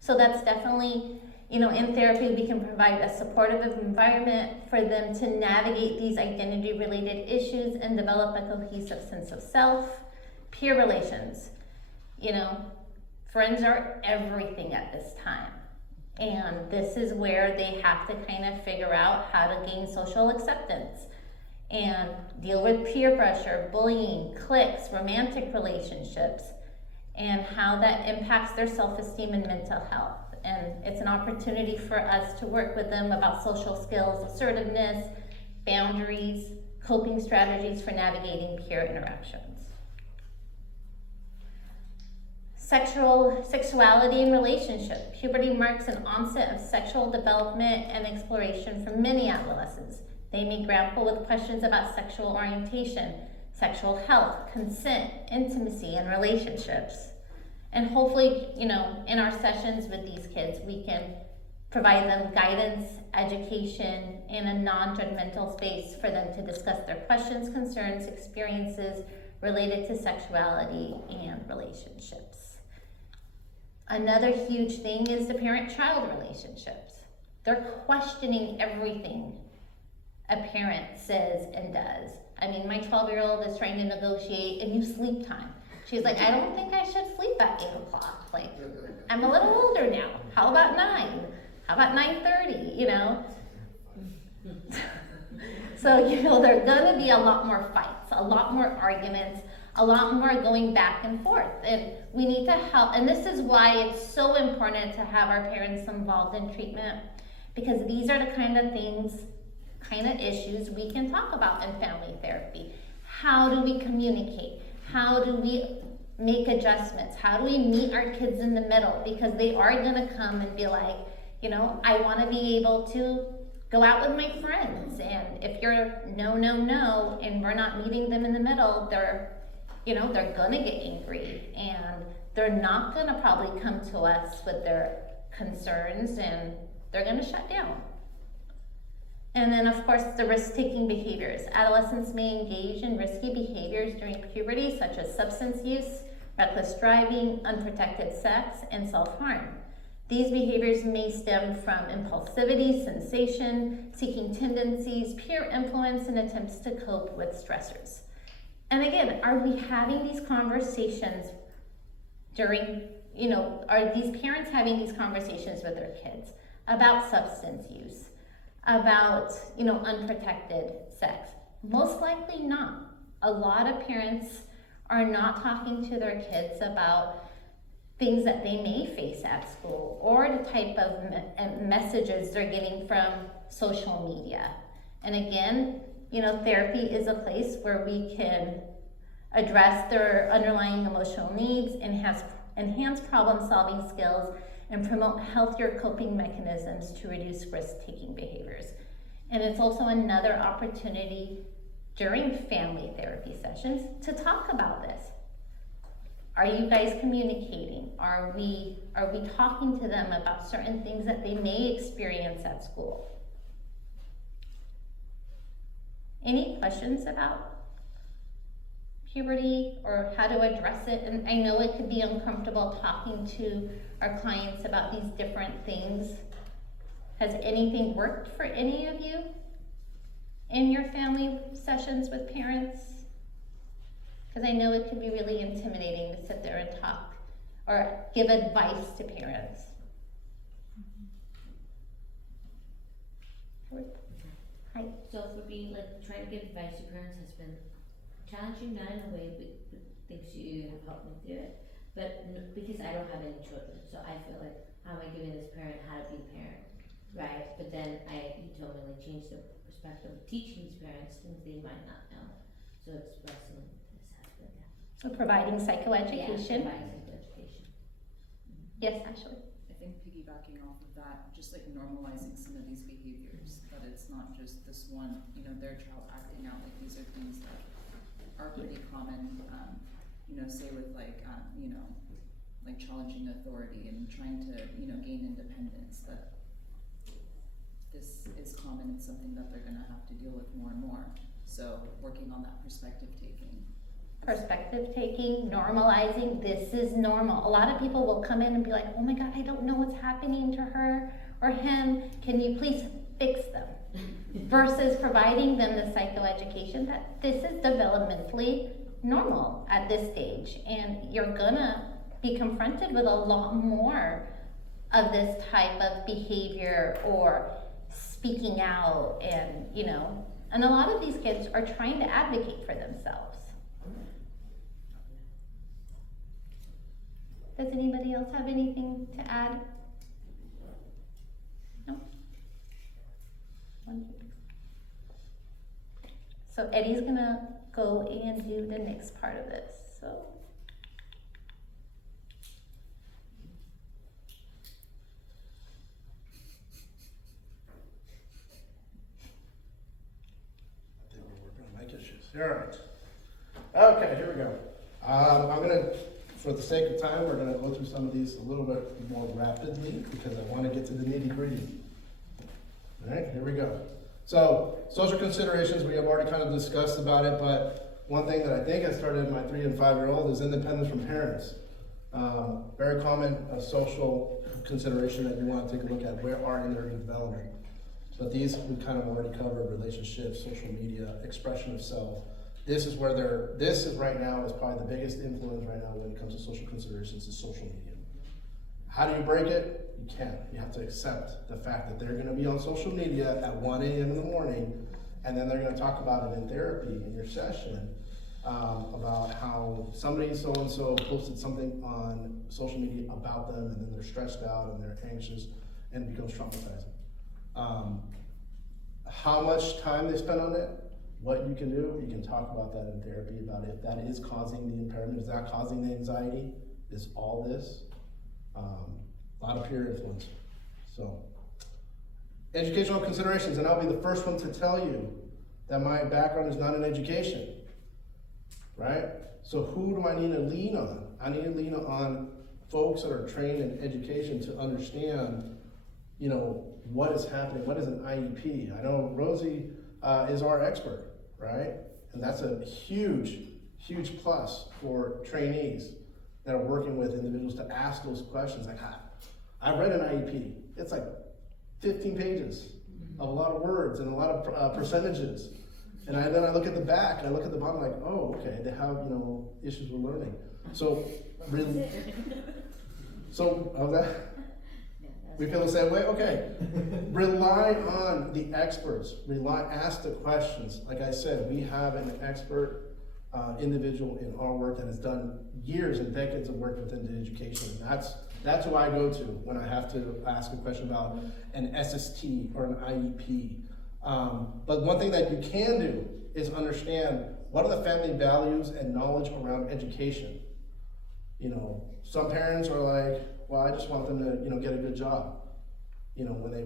So that's definitely, you know, in therapy, we can provide a supportive environment for them to navigate these identity-related issues and develop a cohesive sense of self. Peer relations, you know, friends are everything at this time. And this is where they have to kind of figure out how to gain social acceptance and deal with peer pressure, bullying, cliques, romantic relationships, and how that impacts their self-esteem and mental health. And it's an opportunity for us to work with them about social skills, assertiveness, boundaries, coping strategies for navigating peer interactions. Sexuality and relationship. Puberty marks an onset of sexual development and exploration for many adolescents. They may grapple with questions about sexual orientation, sexual health, consent, intimacy, and relationships. And hopefully, you know, in our sessions with these kids, we can provide them guidance, education, and a non-judgmental space for them to discuss their questions, concerns, experiences related to sexuality and relationships. Another huge thing is the parent-child relationships. They're questioning everything a parent says and does. I mean, my 12-year-old is trying to negotiate a new sleep time. She's like, I don't think I should sleep at 8 o'clock. Like, I'm a little older now. How about 9? How about 9:30, you know? So, you know, there are gonna be a lot more fights, a lot more arguments, a lot more going back and forth. And we need to help, and this is why it's so important to have our parents involved in treatment, because these are the kind of things, kind of issues we can talk about in family therapy. How do we communicate? How do we make adjustments? How do we meet our kids in the middle? Because they are gonna come and be like, you know, I wanna be able to go out with my friends. And if you're no, and we're not meeting them in the middle, they're gonna get angry, and they're not gonna probably come to us with their concerns, and they're gonna shut down. And then, of course, the risk-taking behaviors. Adolescents may engage in risky behaviors during puberty, such as substance use, reckless driving, unprotected sex, and self-harm. These behaviors may stem from impulsivity, sensation, seeking tendencies, peer influence, and attempts to cope with stressors. And again, are we having these conversations during, you know, are these parents having these conversations with their kids about substance use, about, you know, unprotected sex? Most likely not. A lot of parents are not talking to their kids about things that they may face at school, or the type of messages they're getting from social media. And again, you know, therapy is a place where we can address their underlying emotional needs, enhance problem-solving skills, and promote healthier coping mechanisms to reduce risk-taking behaviors. And it's also another opportunity during family therapy sessions to talk about this. Are you guys communicating? Are we talking to them about certain things that they may experience at school? Any questions about puberty or how to address it? And I know it could be uncomfortable talking to our clients about these different things. Has anything worked for any of you in your family sessions with parents? Because I know it can be really intimidating to sit there and talk or give advice to parents. Hi. So for being like trying to give advice to parents has been challenging, not in a way but things you have helped me through it, but because I don't have any children, so I feel like how am I giving this parent how to be a parent, right? But then you told me like change the perspective of teaching these parents things they might not know, so expressing this has been So providing psychoeducation. providing psychoeducation. Yes, Ashley. I think piggybacking off of that, just like normalizing some of these behaviors, that it's not just this one, you know, their child acting out, like these are things that are pretty common, you know, say with like, you know, like challenging authority and trying to, you know, gain independence, that this is common, it's something that they're gonna have to deal with more and more. So working on that perspective taking. Perspective taking, normalizing, this is normal. A lot of people will come in and be like, oh my God, I don't know what's happening to her or him. Can you please fix them? Versus providing them the psychoeducation that this is developmentally normal at this stage. And you're gonna be confronted with a lot more of this type of behavior or speaking out, and, you know, and a lot of these kids are trying to advocate for themselves. Does anybody else have anything to add? No? So Eddie's gonna go and do the next part of this, so. I think we're working on mic issues. All right. Okay, here we go. I'm gonna, for the sake of time, we're gonna go through some of these a little bit more rapidly because I want to get to the nitty-gritty. All right, here we go. So, social considerations, we have already kind of discussed about it, but one thing that I think has started in my 3 and 5-year-old is independence from parents. Very common social consideration that you want to take a look at. Where are in their development? But these we kind of already covered: relationships, social media, expression of self. This is where this is right now is probably the biggest influence right now when it comes to social considerations is social media. How do you break it? You can't. You have to accept the fact that they're going to be on social media at 1 a.m. in the morning, and then they're going to talk about it in therapy in your session about how somebody so-and-so posted something on social media about them, and then they're stressed out and they're anxious, and it becomes traumatizing. How much time they spend on it, what you can do, you can talk about that in therapy, about if that is causing the impairment, is that causing the anxiety, is all this. A lot of peer influence. So, educational considerations, and I'll be the first one to tell you that my background is not in education, right? So who do I need to lean on? I need to lean on folks that are trained in education to understand, you know, what is happening, what is an IEP. I know Rosie is our expert, right? And that's a huge, huge plus for trainees that are working with individuals to ask those questions. Like, I read an IEP. It's like 15 pages of a lot of words and a lot of percentages. And then I look at the back and I look at the bottom like, oh, okay, they have, you know, issues with learning. So, really, how's that? We feel the same way? Okay. Rely on the experts. Ask the questions. Like I said, we have an expert individual in our work that has done years and decades of work within education. And that's who I go to when I have to ask a question about an SST or an IEP. But one thing that you can do is understand what are the family values and knowledge around education. You know, some parents are like, well, I just want them to, you know, get a good job, you know, when they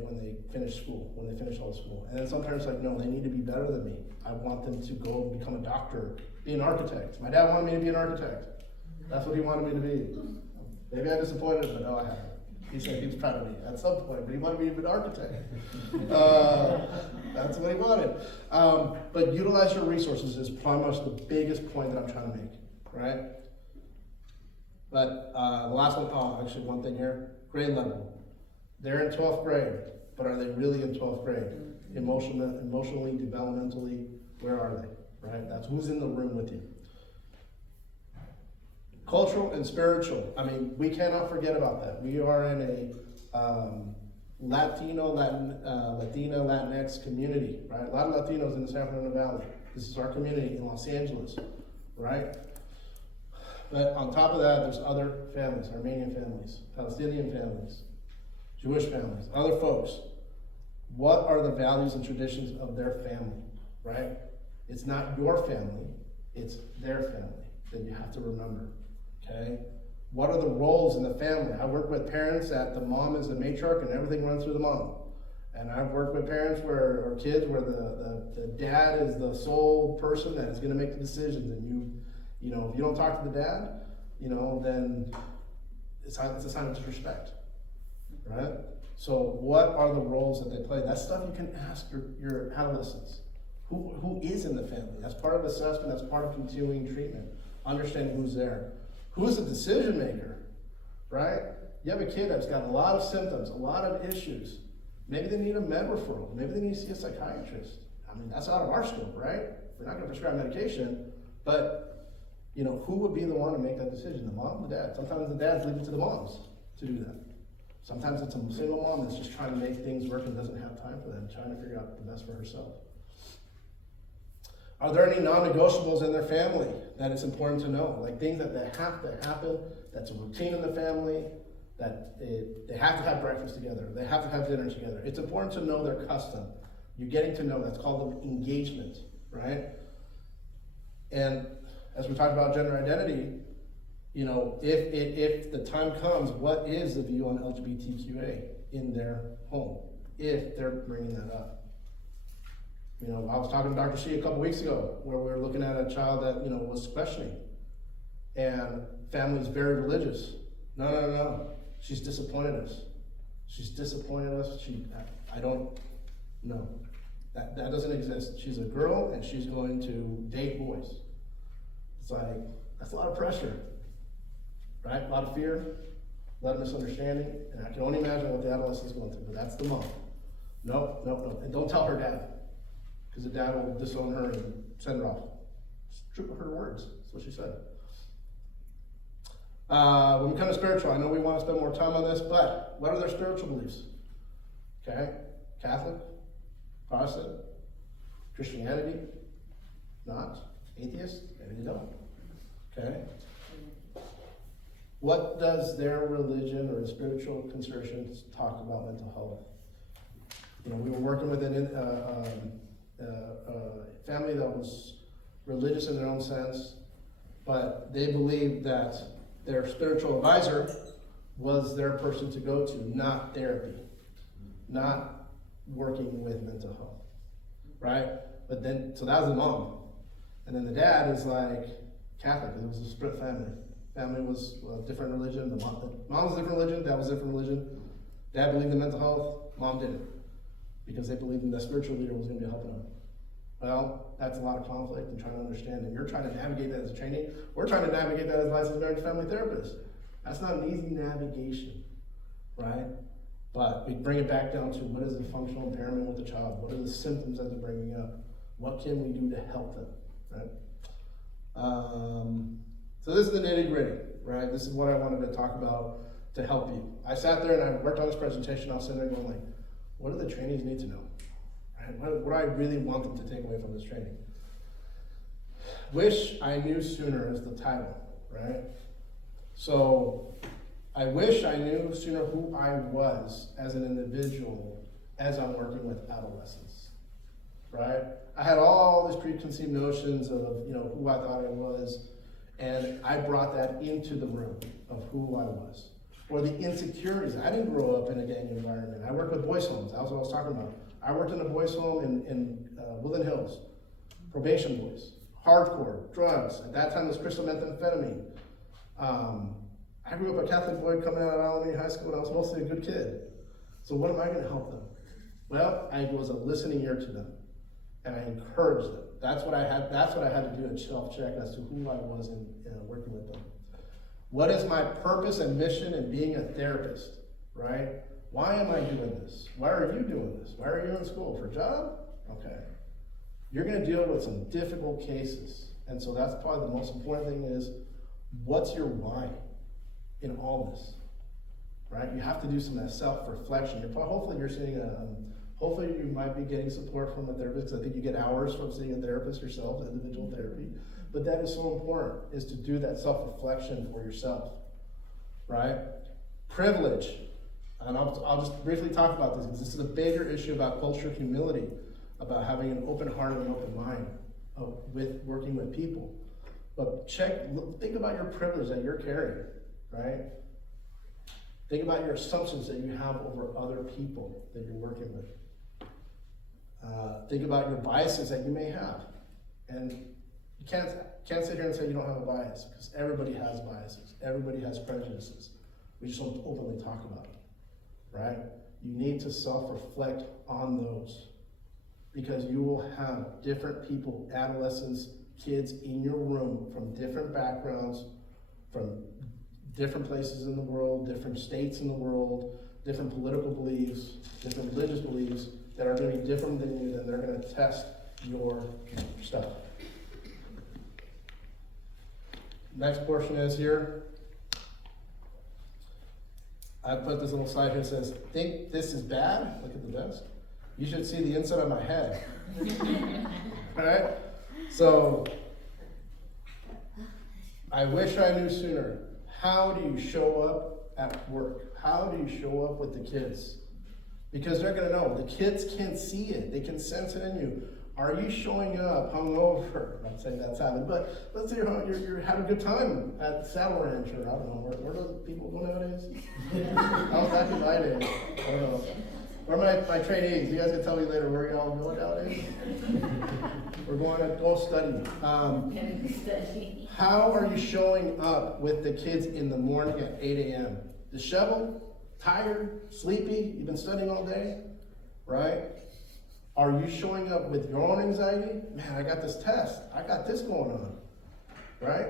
finish school, when they finish all school. And then some parents are like, no, they need to be better than me. I want them to go become a doctor, be an architect. My dad wanted me to be an architect. That's what he wanted me to be. Maybe I disappointed him, but no, I haven't. He said he was proud of me at some point, but he wanted me to be an architect. That's what he wanted. But utilize your resources is pretty much the biggest point that I'm trying to make, right? But the last one, actually one thing here, grade level. They're in 12th grade, but are they really in 12th grade? Emotionally, developmentally, where are they, right? That's who's in the room with you. Cultural and spiritual. I mean, we cannot forget about that. We are in a Latina, Latinx community, right? A lot of Latinos in the San Fernando Valley. This is our community in Los Angeles, right? But on top of that, there's other families, Armenian families, Palestinian families, Jewish families, other folks. What are the values and traditions of their family, right? It's not your family, it's their family that you have to remember, okay? What are the roles in the family? I work with parents that the mom is the matriarch and everything runs through the mom. And I've worked with parents or kids where the dad is the sole person that is gonna make the decisions, and you know, if you don't talk to the dad, you know, then it's a sign of disrespect, right? So what are the roles that they play? That's stuff you can ask your adolescents. Who is in the family? That's part of assessment, that's part of continuing treatment. Understanding who's there. Who's the decision maker, right? You have a kid that's got a lot of symptoms, a lot of issues. Maybe they need a med referral. Maybe they need to see a psychiatrist. I mean, that's out of our scope, right? We're not gonna prescribe medication, but you know, who would be the one to make that decision? The mom, the dad? Sometimes the dads leave it to the moms to do that. Sometimes it's a single mom that's just trying to make things work and doesn't have time for them, trying to figure out the best for herself. Are there any non-negotiables in their family that it's important to know? Like things that have to happen, that's a routine in the family, that they have to have breakfast together, they have to have dinner together. It's important to know their custom. You're getting to know, that's called engagement, right? And as we talk about gender identity, you know, if the time comes, what is the view on LGBTQA in their home, if they're bringing that up? You know, I was talking to Dr. Shi a couple weeks ago, where we were looking at a child that, you know, was questioning, and family's very religious. No. She's disappointed us. I don't, no. That doesn't exist. She's a girl and she's going to date boys. It's like, that's a lot of pressure, right? A lot of fear, a lot of misunderstanding, and I can only imagine what the adolescent's going through, but that's the mom. No, and don't tell her dad, because the dad will disown her and send her off. It's true, her words, that's what she said. When we come to spiritual, I know we want to spend more time on this, but what are their spiritual beliefs? Okay, Catholic, Protestant, Christianity, not, atheist, maybe they don't. Okay? What does their religion or spiritual concerns talk about mental health? You know, we were working with a family that was religious in their own sense, but they believed that their spiritual advisor was their person to go to, not therapy, not working with mental health, right? But then, so that was the mom. And then the dad is like Catholic, it was a split family. Family was a different religion, the mom was a different religion, dad was a different religion. Dad believed in mental health, mom didn't, because they believed in the spiritual leader was gonna be helping them. Well, that's a lot of conflict and trying to understand, and you're trying to navigate that as a trainee. We're trying to navigate that as licensed marriage family therapists. That's not an easy navigation, right? But we bring it back down to what is the functional impairment with the child? What are the symptoms that they're bringing up? What can we do to help them, right? So this is the nitty gritty, right? This is what I wanted to talk about to help you. I sat there and I worked on this presentation. I was sitting there going like, what do the trainees need to know? Right? What do I really want them to take away from this training? Wish I knew sooner is the title, right? So I wish I knew sooner who I was as an individual as I'm working with adolescents, right? I had all these preconceived notions of, you know, who I thought I was, and I brought that into the room of who I was. Or the insecurities. I didn't grow up in a gang environment. I worked with boys' homes. That was what I was talking about. I worked in a boys' home in Woodland Hills. Probation boys. Hardcore. Drugs. At that time it was crystal methamphetamine. I grew up a Catholic boy coming out of Alameda High School, and I was mostly a good kid. So what am I going to help them? Well, I was a listening ear to them, and I encouraged them. That's what I had to do, a self-check as to who I was in working with them. What is my purpose and mission in being a therapist, right? Why am I doing this? Why are you doing this? Why are you in school? For a job? Okay. You're going to deal with some difficult cases. And so that's probably the most important thing is, what's your why in all this, right? You have to do some self-reflection. Hopefully you're seeing hopefully you might be getting support from a therapist, because I think you get hours from seeing a therapist yourself, individual therapy. But that is so important, is to do that self-reflection for yourself, right? Privilege, and I'll just briefly talk about this, because this is a bigger issue about culture humility, about having an open heart and an open mind with working with people. But think about your privilege that you're carrying, right? Think about your assumptions that you have over other people that you're working with. Think about your biases that you may have. And you can't sit here and say you don't have a bias, because everybody has biases. Everybody has prejudices. We just don't openly talk about it, right? You need to self-reflect on those, because you will have different people, adolescents, kids in your room from different backgrounds, from different places in the world, different states in the world, different political beliefs, different religious beliefs, that are going to be different than you, and they're going to test your stuff. Next portion is here. I put this little slide here that says, think this is bad? Look at the desk. You should see the inside of my head. All right? So, I wish I knew sooner. How do you show up at work? How do you show up with the kids? Because they're going to know. The kids can see it. They can sense it in you. Are you showing up hungover? I'm not saying that's happening, but let's say you're having a good time at Saddle Ranch, or I don't know, where do people go nowadays? I was back in my day. I don't know. Where my trainees? You guys can tell me later where y'all going nowadays. We're going to go study. How are you showing up with the kids in the morning at 8 a.m.? Disheveled? Tired? Sleepy? You've been studying all day? Right? Are you showing up with your own anxiety? Man, I got this test. I got this going on. Right?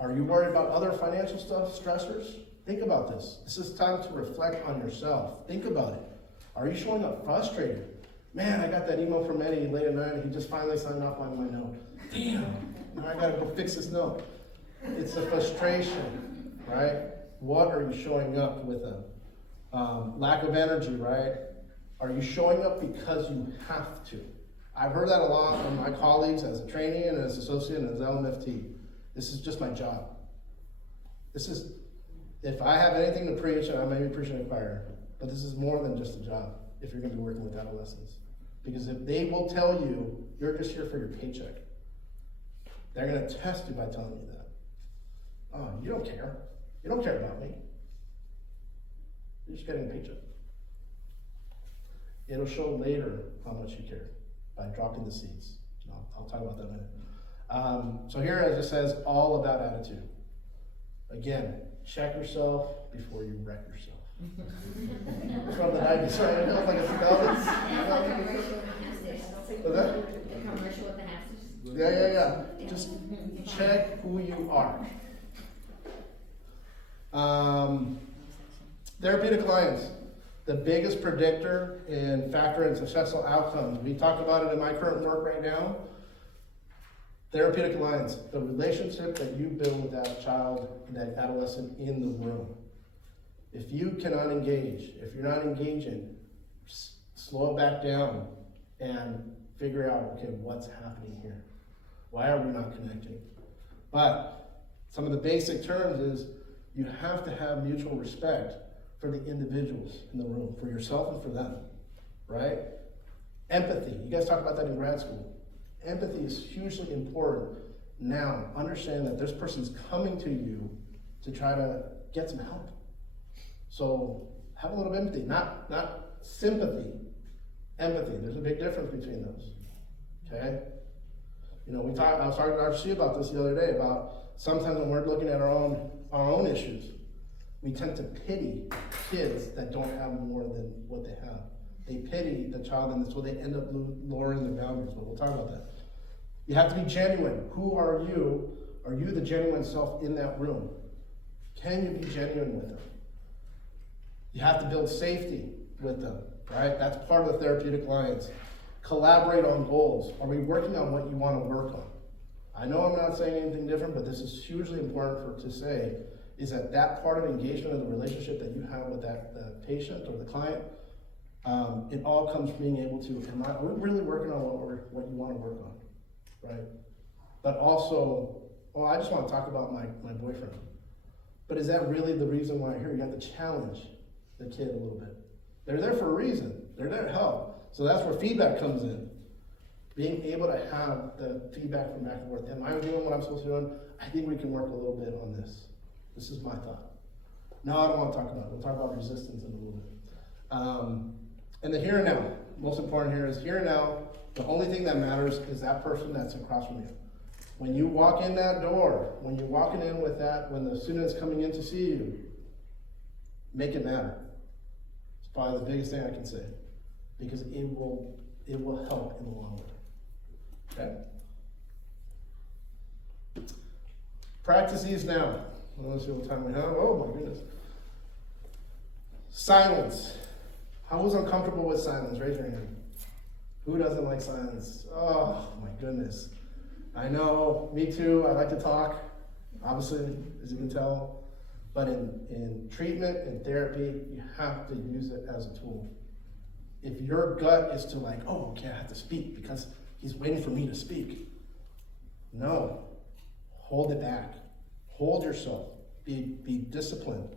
Are you worried about other financial stuff, stressors? Think about this. This is time to reflect on yourself. Think about it. Are you showing up frustrated? Man, I got that email from Eddie late at night, and he just finally signed off on my note. Damn, now I gotta go fix this note. It's a frustration, right? What are you showing up with them? Lack of energy, right? Are you showing up because you have to? I've heard that a lot from my colleagues as a trainee and as associate and as LMFT. This is just my job. This is, if I have anything to preach, I may be preaching to the choir, but this is more than just a job if you're gonna be working with adolescents. Because if they will tell you, you're just here for your paycheck, they're gonna test you by telling you that. Oh, you don't care. You don't care about me. You're just getting a paycheck. It'll show later how much you care by dropping the seeds. I'll talk about that in a minute. So here it just says all about attitude. Again, check yourself before you wreck yourself. From the 90s, right? It was like a 2000s. What's that? The commercial with the hamsters. Yeah. Just check who you are. Therapeutic alliance, the biggest predictor and factor in successful outcomes. We talked about it in my current work right now. Therapeutic alliance, the relationship that you build with that child, that adolescent in the room. If you cannot engage, if you're not engaging, slow it back down and figure out, okay, what's happening here? Why are we not connecting? But some of the basic terms is you have to have mutual respect for the individuals in the room, for yourself and for them, right? Empathy, you guys talk about that in grad school. Empathy is hugely important. Now, understand that this person's coming to you to try to get some help. So have a little empathy, not sympathy, empathy. There's a big difference between those, okay? You know, I was talking to RC about this the other day, about sometimes when we're looking at our own issues, we tend to pity kids that don't have more than what they have. They pity the child, and so they end up lowering their boundaries, but we'll talk about that. You have to be genuine. Who are you? Are you the genuine self in that room? Can you be genuine with them? You have to build safety with them, right? That's part of the therapeutic alliance. Collaborate on goals. Are we working on what you want to work on? I know I'm not saying anything different, but this is hugely important to say, is that part of engagement of the relationship that you have with the patient or the client, it all comes from being able to, are we really working on what you want to work on, right? But also, I just want to talk about my boyfriend. But is that really the reason why I'm here? You have to challenge the kid a little bit. They're there for a reason. They're there to help. So that's where feedback comes in. Being able to have the feedback from back and forth. Am I doing what I'm supposed to do? I think we can work a little bit on this. This is my thought. No, I don't want to talk about it. We'll talk about resistance in a little bit. And the here and now. Most important here is here and now. The only thing that matters is that person that's across from you. When you walk in that door, when you're walking in with that, when the student is coming in to see you, make it matter. It's probably the biggest thing I can say, because it will help in the long run. Okay? Practice these now. Let's see what time we have. Oh my goodness. Silence. Who's uncomfortable with silence? Raise your hand. Who doesn't like silence? Oh my goodness. I know, me too, I like to talk, obviously, as you can tell. But in treatment and therapy, you have to use it as a tool. If your gut is to like, oh, okay, I have to speak because he's waiting for me to speak. No, hold it back. Hold yourself. Be disciplined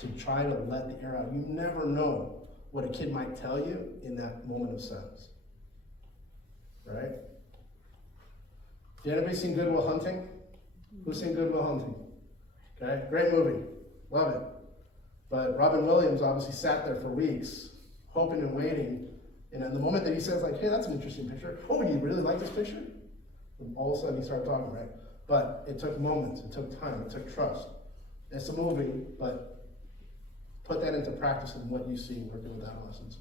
to try to let the air out. You never know what a kid might tell you in that moment of silence. Right? Anybody seen Good Will Hunting? Who's seen Good Will Hunting? Okay, great movie. Love it. But Robin Williams obviously sat there for weeks, hoping and waiting. And in the moment that he says, like, hey, that's an interesting picture. Oh, you really like this picture? And all of a sudden he started talking, right? But it took moments, it took time, it took trust. It's a movie, but put that into practice in what you see working with adolescents.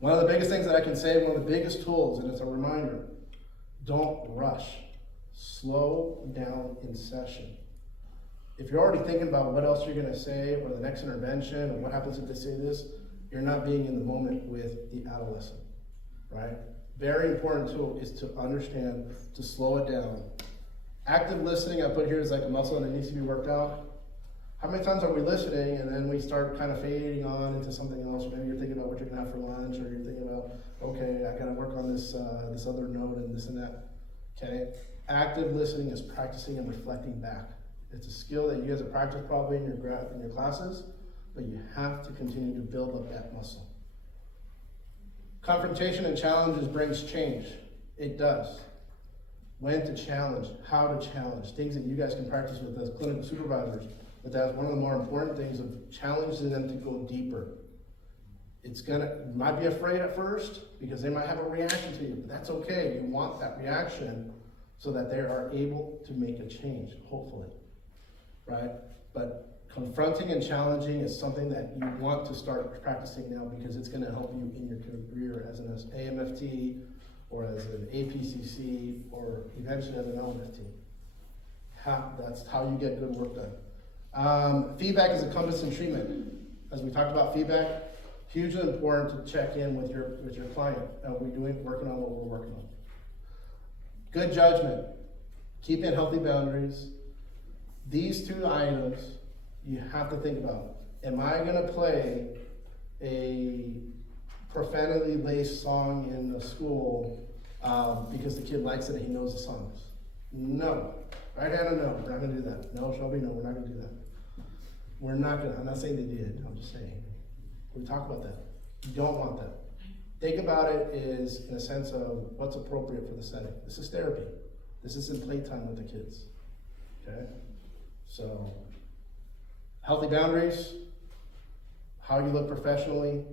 One of the biggest things that I can say, one of the biggest tools, and it's a reminder, don't rush. Slow down in session. If you're already thinking about what else you're going to say or the next intervention or what happens if they say this, you're not being in the moment with the adolescent, right? Very important tool is to understand, to slow it down. Active listening, I put here, is like a muscle that needs to be worked out. How many times are we listening and then we start kind of fading on into something else? Maybe you're thinking about what you're gonna have for lunch, or you're thinking about, okay, I gotta work on this this other note and this and that. Okay? Active listening is practicing and reflecting back. It's a skill that you guys have practiced probably in your classes, but you have to continue to build up that muscle. Confrontation and challenges brings change. It does. When to challenge, how to challenge, things that you guys can practice with as clinical supervisors. But that's one of the more important things, of challenging them to go deeper. You might be afraid at first because they might have a reaction to you, but that's okay. You want that reaction so that they are able to make a change, hopefully, right? But confronting and challenging is something that you want to start practicing now, because it's gonna help you in your career as an AMFT, or as an APCC, or eventually as an LMFT. That's how you get good work done. Feedback is a compass in treatment. As we talked about feedback, hugely important to check in with your client. Are we working on what we're working on? Good judgment, keeping healthy boundaries. These two items you have to think about. Am I gonna play a profanity laced song in the school because the kid likes it and he knows the songs? No. Right hand or no, we're not gonna do that. No, Shelby, no, we're not gonna do that. We're not gonna, I'm not saying they did, I'm just saying. We talk about that. You don't want that. Think about it is in a sense of what's appropriate for the setting. This is therapy. This isn't playtime with the kids, okay? So, healthy boundaries, how you look professionally,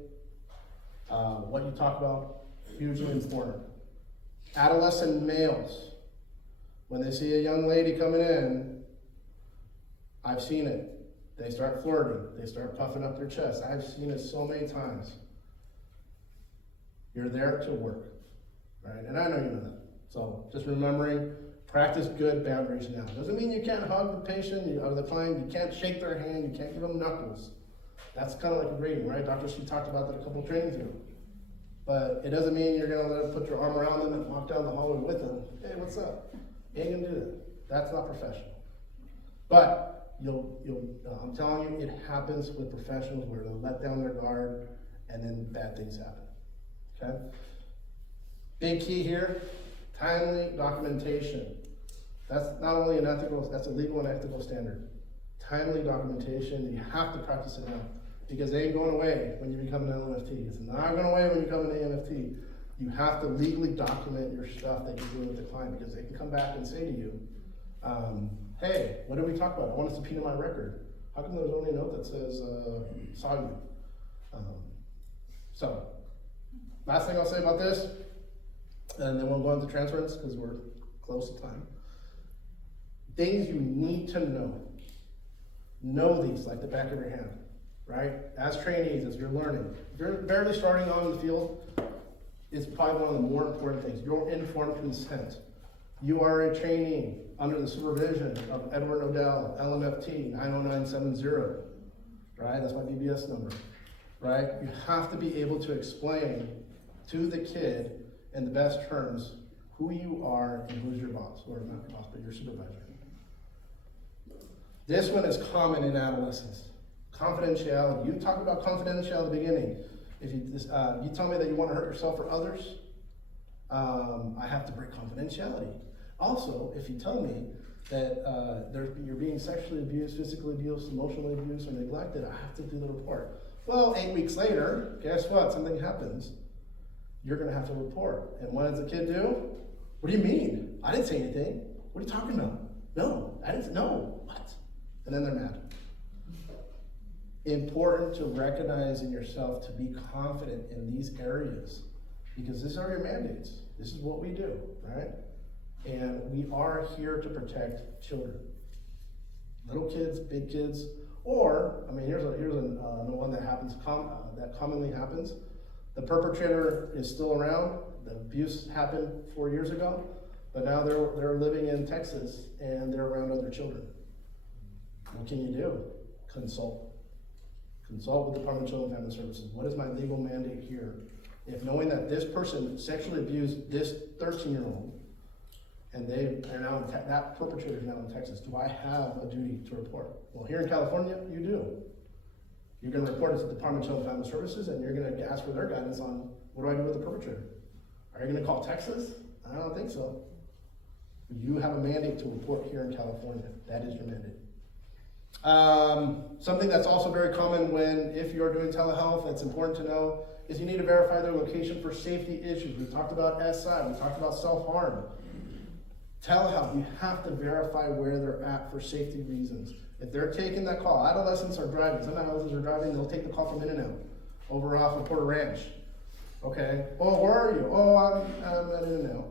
what you talk about, hugely important. Adolescent males, when they see a young lady coming in, I've seen it. They start flirting, they start puffing up their chest. I've seen it so many times. You're there to work, right? And I know you know that. So just remembering, practice good boundaries now. Doesn't mean you can't hug the patient or the client, you can't shake their hand, you can't give them knuckles. That's kind of like a grading, right? Dr. She talked about that a couple of trainings ago. But it doesn't mean you're gonna let them put your arm around them and walk down the hallway with them. Hey, what's up? You ain't gonna do that. That's not professional. But I'm telling you, it happens with professionals where they'll let down their guard and then bad things happen, okay? Big key here, timely documentation. That's not only that's a legal and ethical standard. Timely documentation, you have to practice it now, because they ain't going away when you become an LMFT. It's not going away when you become an AMFT. You have to legally document your stuff that you're doing with the client, because they can come back and say to you, hey, what did we talk about? I want to subpoena my record. How come there's only a note that says, saw you? So, last thing I'll say about this, and then we'll go into transference because we're close to time. Things you need to know. Know these like the back of your hand, right? As trainees, as you're learning. If you're barely starting on in the field, it's probably one of the more important things. Your informed consent. You are a trainee under the supervision of Edward Nodal, LMFT 90970, right? That's my BBS number, right? You have to be able to explain to the kid in the best terms who you are and who's your boss, or not your boss, but your supervisor. This one is common in adolescence. Confidentiality. You talk about confidentiality at the beginning. If you tell me that you want to hurt yourself or others, I have to break confidentiality. Also, if you tell me that you're being sexually abused, physically abused, emotionally abused, or neglected, I have to do the report. Well, 8 weeks later, guess what? Something happens. You're going to have to report. And what does the kid do? What do you mean? I didn't say anything. What are you talking about? No, I didn't. No, what? And then they're mad. Important to recognize in yourself to be confident in these areas, because these are your mandates. This is what we do, right? And we are here to protect children. Little kids, big kids, or, I mean, here's the one that happens, that commonly happens. The perpetrator is still around. The abuse happened 4 years ago, but now they're living in Texas and they're around other children. What can you do? Consult. consult with the Department of Children and Family Services. What is my legal mandate here? If knowing that this person sexually abused this 13-year-old, and they are now, that perpetrator is now in Texas, do I have a duty to report? Well, here in California, you do. You're gonna report it to the Department of Children and Family Services, and you're gonna ask for their guidance on what do I do with the perpetrator? Are you gonna call Texas? I don't think so. You have a mandate to report here in California. That is your mandate. Something that's also very common if you're doing telehealth, that's important to know, is you need to verify their location for safety issues. We talked about SI, we talked about self-harm. Telehealth, you have to verify where they're at for safety reasons. If they're taking that call, adolescents are driving, some adolescents are driving, they'll take the call from In-N-Out, over off of Porter Ranch. Okay, oh, where are you? Oh, I'm at In-N-Out.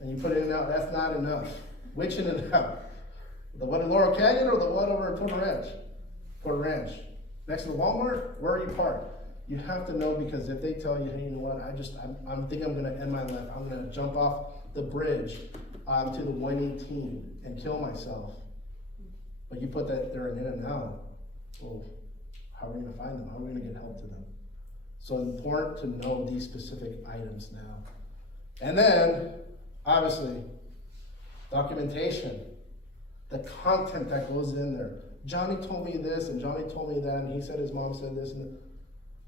And you put In-N-Out, that's not enough. Which In-N-Out? The one in Laurel Canyon or the one over at Porter Ranch? Porter Ranch. Next to the Walmart? Where are you parked? You have to know, because if they tell you, hey, you know what, I'm thinking I'm gonna end my life. I'm gonna jump off the bridge to the 118 and kill myself. But you put that there in In-N-Out, well, how are we gonna find them? How are we gonna get help to them? So important to know these specific items now. And then, obviously, documentation. The content that goes in there. Johnny told me this, and Johnny told me that, and he said his mom said this, and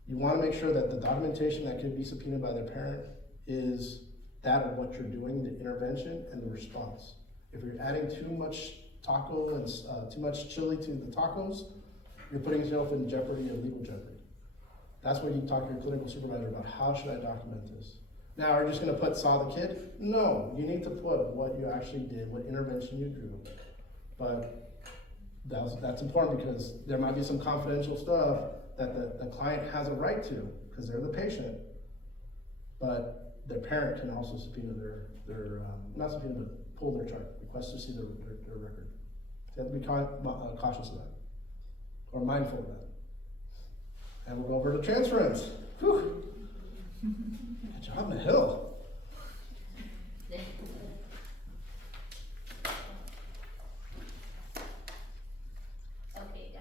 you wanna make sure that the documentation that could be subpoenaed by their parent is that of what you're doing, the intervention and the response. If you're adding too much taco and too much chili to the tacos, you're putting yourself in jeopardy of legal jeopardy. That's where you talk to your clinical supervisor about how should I document this. Now, are you just gonna saw the kid? No, you need to put what you actually did, what intervention you drew. But that's important, because there might be some confidential stuff that the client has a right to, because they're the patient, but their parent can also subpoena not subpoena, but pull their chart, request to see their record. So you have to be cautious of that, or mindful of that. And we'll go over to transference. Whew. Good job, Nahil. Okay, yeah.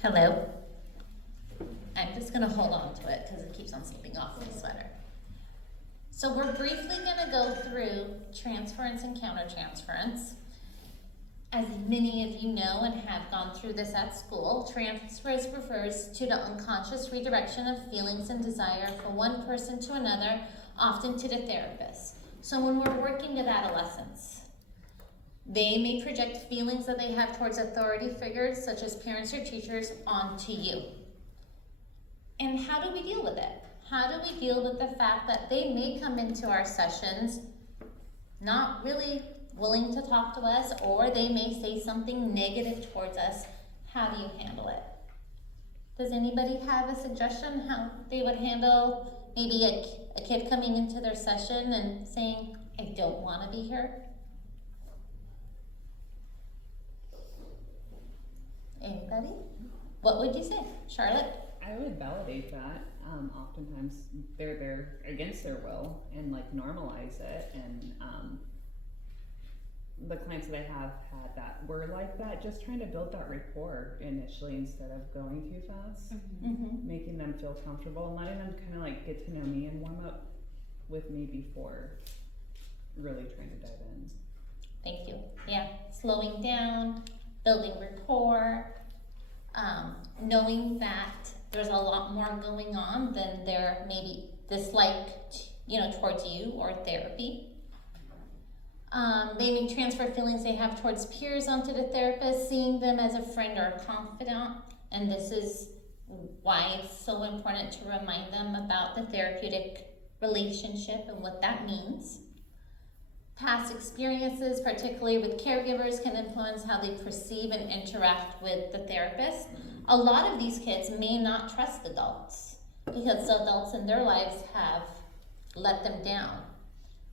Hello. I'm just gonna hold on to it because it keeps on slipping off my sweater. So we're briefly gonna go through transference and countertransference. As many of you know and have gone through this at school, transference refers to the unconscious redirection of feelings and desire from one person to another, often to the therapist. So when we're working with adolescents, they may project feelings that they have towards authority figures, such as parents or teachers, onto you. And how do we deal with it? How do we deal with the fact that they may come into our sessions not really willing to talk to us, or they may say something negative towards us? How do you handle it? Does anybody have a suggestion how they would handle maybe a kid coming into their session and saying, I don't want to be here? Anybody? What would you say, Charlotte? I would validate that. Oftentimes they're there against their will, and like normalize it. And the clients that I have had that were like that, just trying to build that rapport initially instead of going too fast, making them feel comfortable and letting them kind of like get to know me and warm up with me before really trying to dive in. Thank you. Yeah, slowing down, building rapport, knowing that there's a lot more going on than their maybe dislike, towards you or therapy. They may transfer feelings they have towards peers onto the therapist, seeing them as a friend or a confidant, and this is why it's so important to remind them about the therapeutic relationship and what that means. Past experiences, particularly with caregivers, can influence how they perceive and interact with the therapist. A lot of these kids may not trust adults because the adults in their lives have let them down.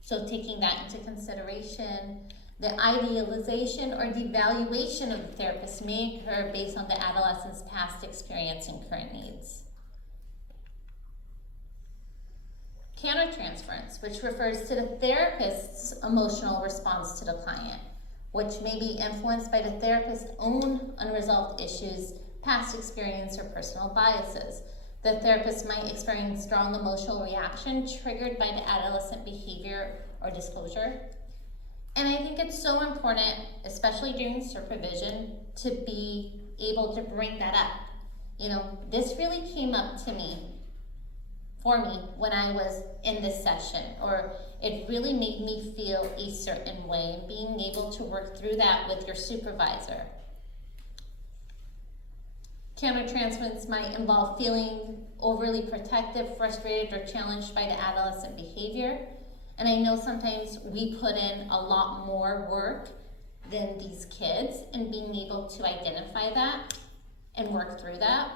So taking that into consideration, The idealization or devaluation of the therapist may occur based on the adolescent's past experience and current needs. Countertransference, which refers to the therapist's emotional response to the client, which may be influenced by the therapist's own unresolved issues, past experience, or personal biases. The therapist might experience strong emotional reaction triggered by the adolescent behavior or disclosure. And I think it's so important, especially during supervision, to be able to bring that up. You know, this really came up for me when I was in this session, or it really made me feel a certain way, and being able to work through that with your supervisor. Countertransference might involve feeling overly protective, frustrated, or challenged by the adolescent behavior. And I know sometimes we put in a lot more work than these kids in being able to identify that and work through that.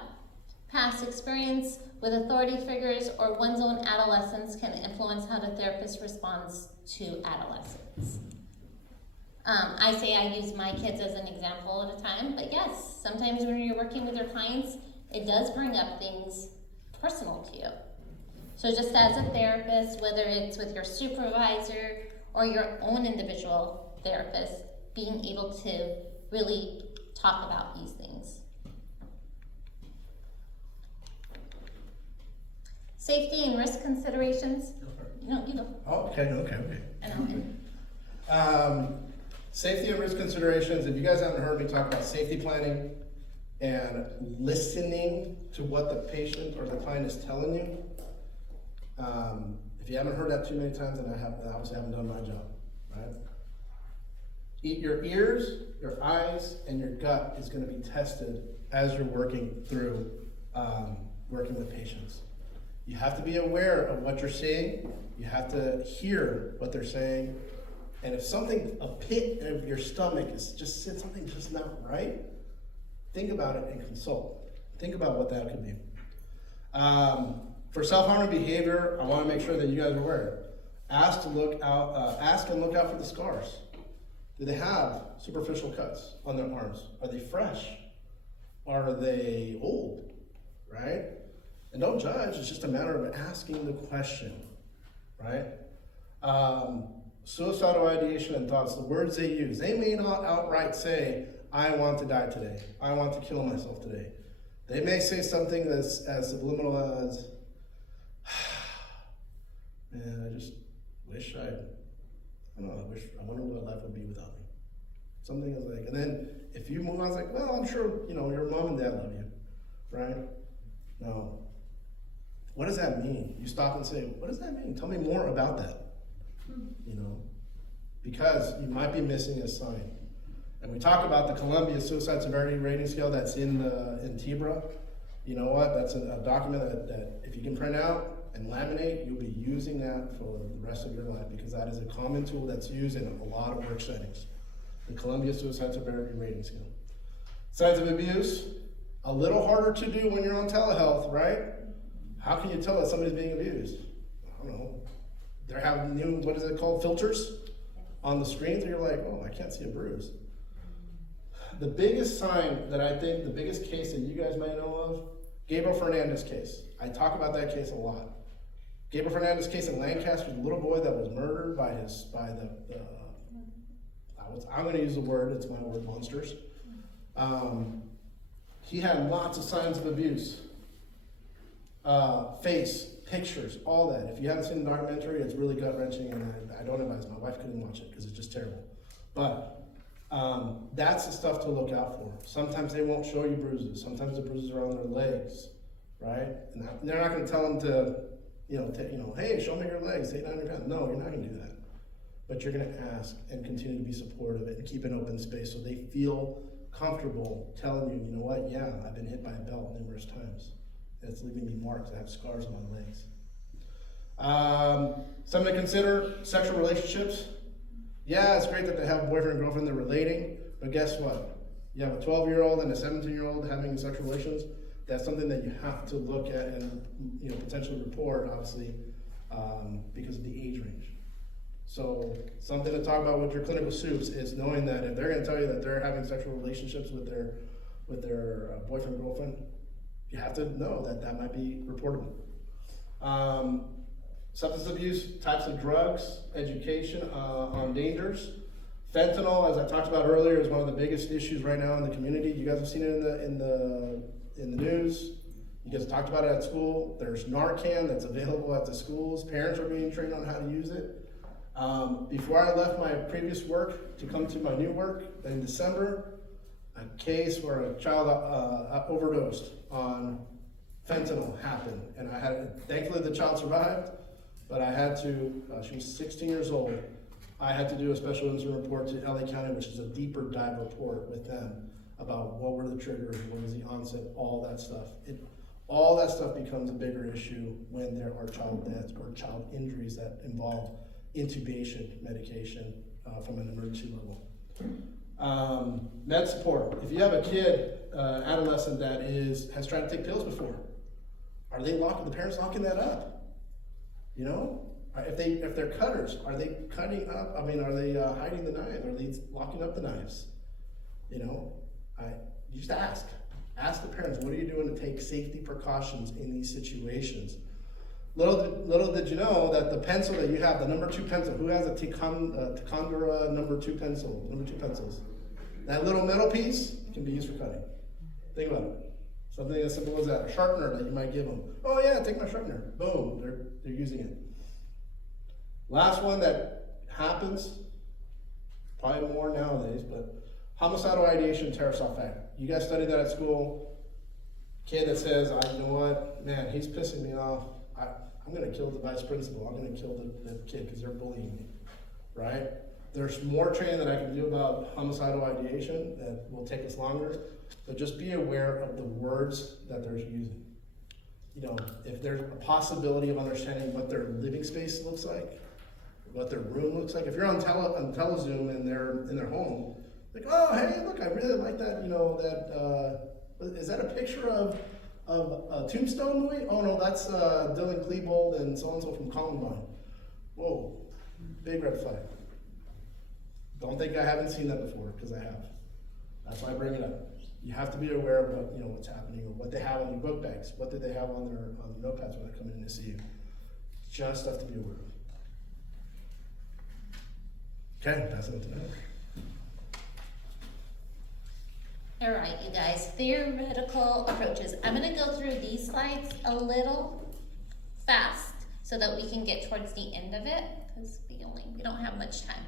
Past experience with authority figures or one's own adolescence can influence how the therapist responds to adolescents. I say I use my kids as an example at a time, but yes, sometimes when you're working with your clients, it does bring up things personal to you. So just as a therapist, whether it's with your supervisor or your own individual therapist, being able to really talk about these things. Safety and risk considerations. No, you go. Oh, okay. I know. Safety and risk considerations. If you guys haven't heard me talk about safety planning and listening to what the patient or the client is telling you, if you haven't heard that too many times, then I obviously haven't done my job, right? Your ears, your eyes, and your gut is going to be tested as you're working through working with patients. You have to be aware of what you're seeing. You have to hear what they're saying. And if a pit of your stomach is just something's just not right, think about it and consult. Think about what that could be. For self-harming behavior, I want to make sure that you guys are aware. Ask and look out for the scars. Do they have superficial cuts on their arms? Are they fresh? Are they old? Right? And don't judge. It's just a matter of asking the question. Right? Suicidal ideation and thoughts, the words they use. They may not outright say, I want to die today. I want to kill myself today. They may say something that's as subliminal as, man, I just wish I wonder what life would be without me. Something is like, and then if you move on, it's like, well, I'm sure, your mom and dad love you, right? No. What does that mean? You stop and say, what does that mean? Tell me more about that. Because you might be missing a sign. And we talk about the Columbia Suicide Severity Rating Scale that's in TBRA. You know what? That's a document that if you can print out and laminate, you'll be using that for the rest of your life, because that is a common tool that's used in a lot of work settings. The Columbia Suicide Severity Rating Scale. Signs of abuse, a little harder to do when you're on telehealth, right? How can you tell that somebody's being abused? I don't know. They're having new, what is it called, filters on the screens, and you're like, oh, I can't see a bruise. The biggest sign that I think, the biggest case that you guys might know of, Gabriel Fernandez case. I talk about that case a lot. Gabriel Fernandez case in Lancaster, the little boy that was murdered I'm going to use the word, it's my word, monsters. He had lots of signs of abuse. Face, pictures, all that. If you haven't seen the documentary, it's really gut-wrenching, and I don't advise. My wife couldn't watch it because it's just terrible. But that's the stuff to look out for. Sometimes they won't show you bruises. Sometimes the bruises are on their legs, right? And they're not going to tell them to, hey, show me your legs, take down your pants. No, you're not going to do that. But you're going to ask and continue to be supportive and keep an open space so they feel comfortable telling you, you know what, yeah, I've been hit by a belt numerous times. It's leaving me marks. I have scars on my legs. Something to consider, sexual relationships. Yeah, it's great that they have a boyfriend and girlfriend, they're relating, but guess what? You have a 12-year-old and a 17-year-old having sexual relations. That's something that you have to look at and potentially report, obviously, because of the age range. So something to talk about with your clinical soups is knowing that if they're gonna tell you that they're having sexual relationships with their boyfriend, girlfriend, you have to know that that might be reportable. Substance abuse, types of drugs, education on dangers. Fentanyl, as I talked about earlier, is one of the biggest issues right now in the community. You guys have seen it in the news. You guys talked about it at school. There's Narcan that's available at the schools. Parents are being trained on how to use it. Before I left my previous work to come to my new work in December, a case where a child overdosed on fentanyl happened. And thankfully the child survived, but I had to, she was 16 years old. I had to do a special incident report to LA County, which is a deeper dive report with them about what were the triggers, what was the onset, all that stuff. All that stuff becomes a bigger issue when there are child deaths or child injuries that involve intubation medication from an emergency level. Med support. If you have a kid, adolescent that has tried to take pills before, are the parents locking that up? You know, if they're cutters, are they cutting up? I mean, are they hiding the knife? Are they locking up the knives? You know, you just ask. Ask the parents, what are you doing to take safety precautions in these situations? Little did you know that the pencil that you have, the number 2 pencil, who has a Ticondra number 2 pencils? That little metal piece can be used for cutting. Think about it. Something as simple as that. A sharpener that you might give them. Oh yeah, take my sharpener. Boom, they're using it. Last one that happens, probably more nowadays, but homicidal ideation tear-off act. You guys studied that at school. Kid that says, you know what, man, he's pissing me off. I'm gonna kill the vice principal. I'm gonna kill the kid because they're bullying me, right? There's more training that I can do about homicidal ideation that will take us longer, but just be aware of the words that they're using. You know, if there's a possibility of understanding what their living space looks like, what their room looks like. If you're on telezoom and they're in their home, like, oh, hey, look, I really like that, you know, is that a picture of a Tombstone movie? Oh no, that's Dylan Klebold and so-and-so from Columbine. Whoa, big red flag. Don't think I haven't seen that before, because I have. That's why I bring it up. You have to be aware of what's happening, or what they have on their book bags. What do they have on their notepads when they're coming in to see you? Just stuff to be aware of. Okay, pass it on to Nahil. All right, you guys, theoretical approaches. I'm gonna go through these slides a little fast so that we can get towards the end of it, because we don't have much time.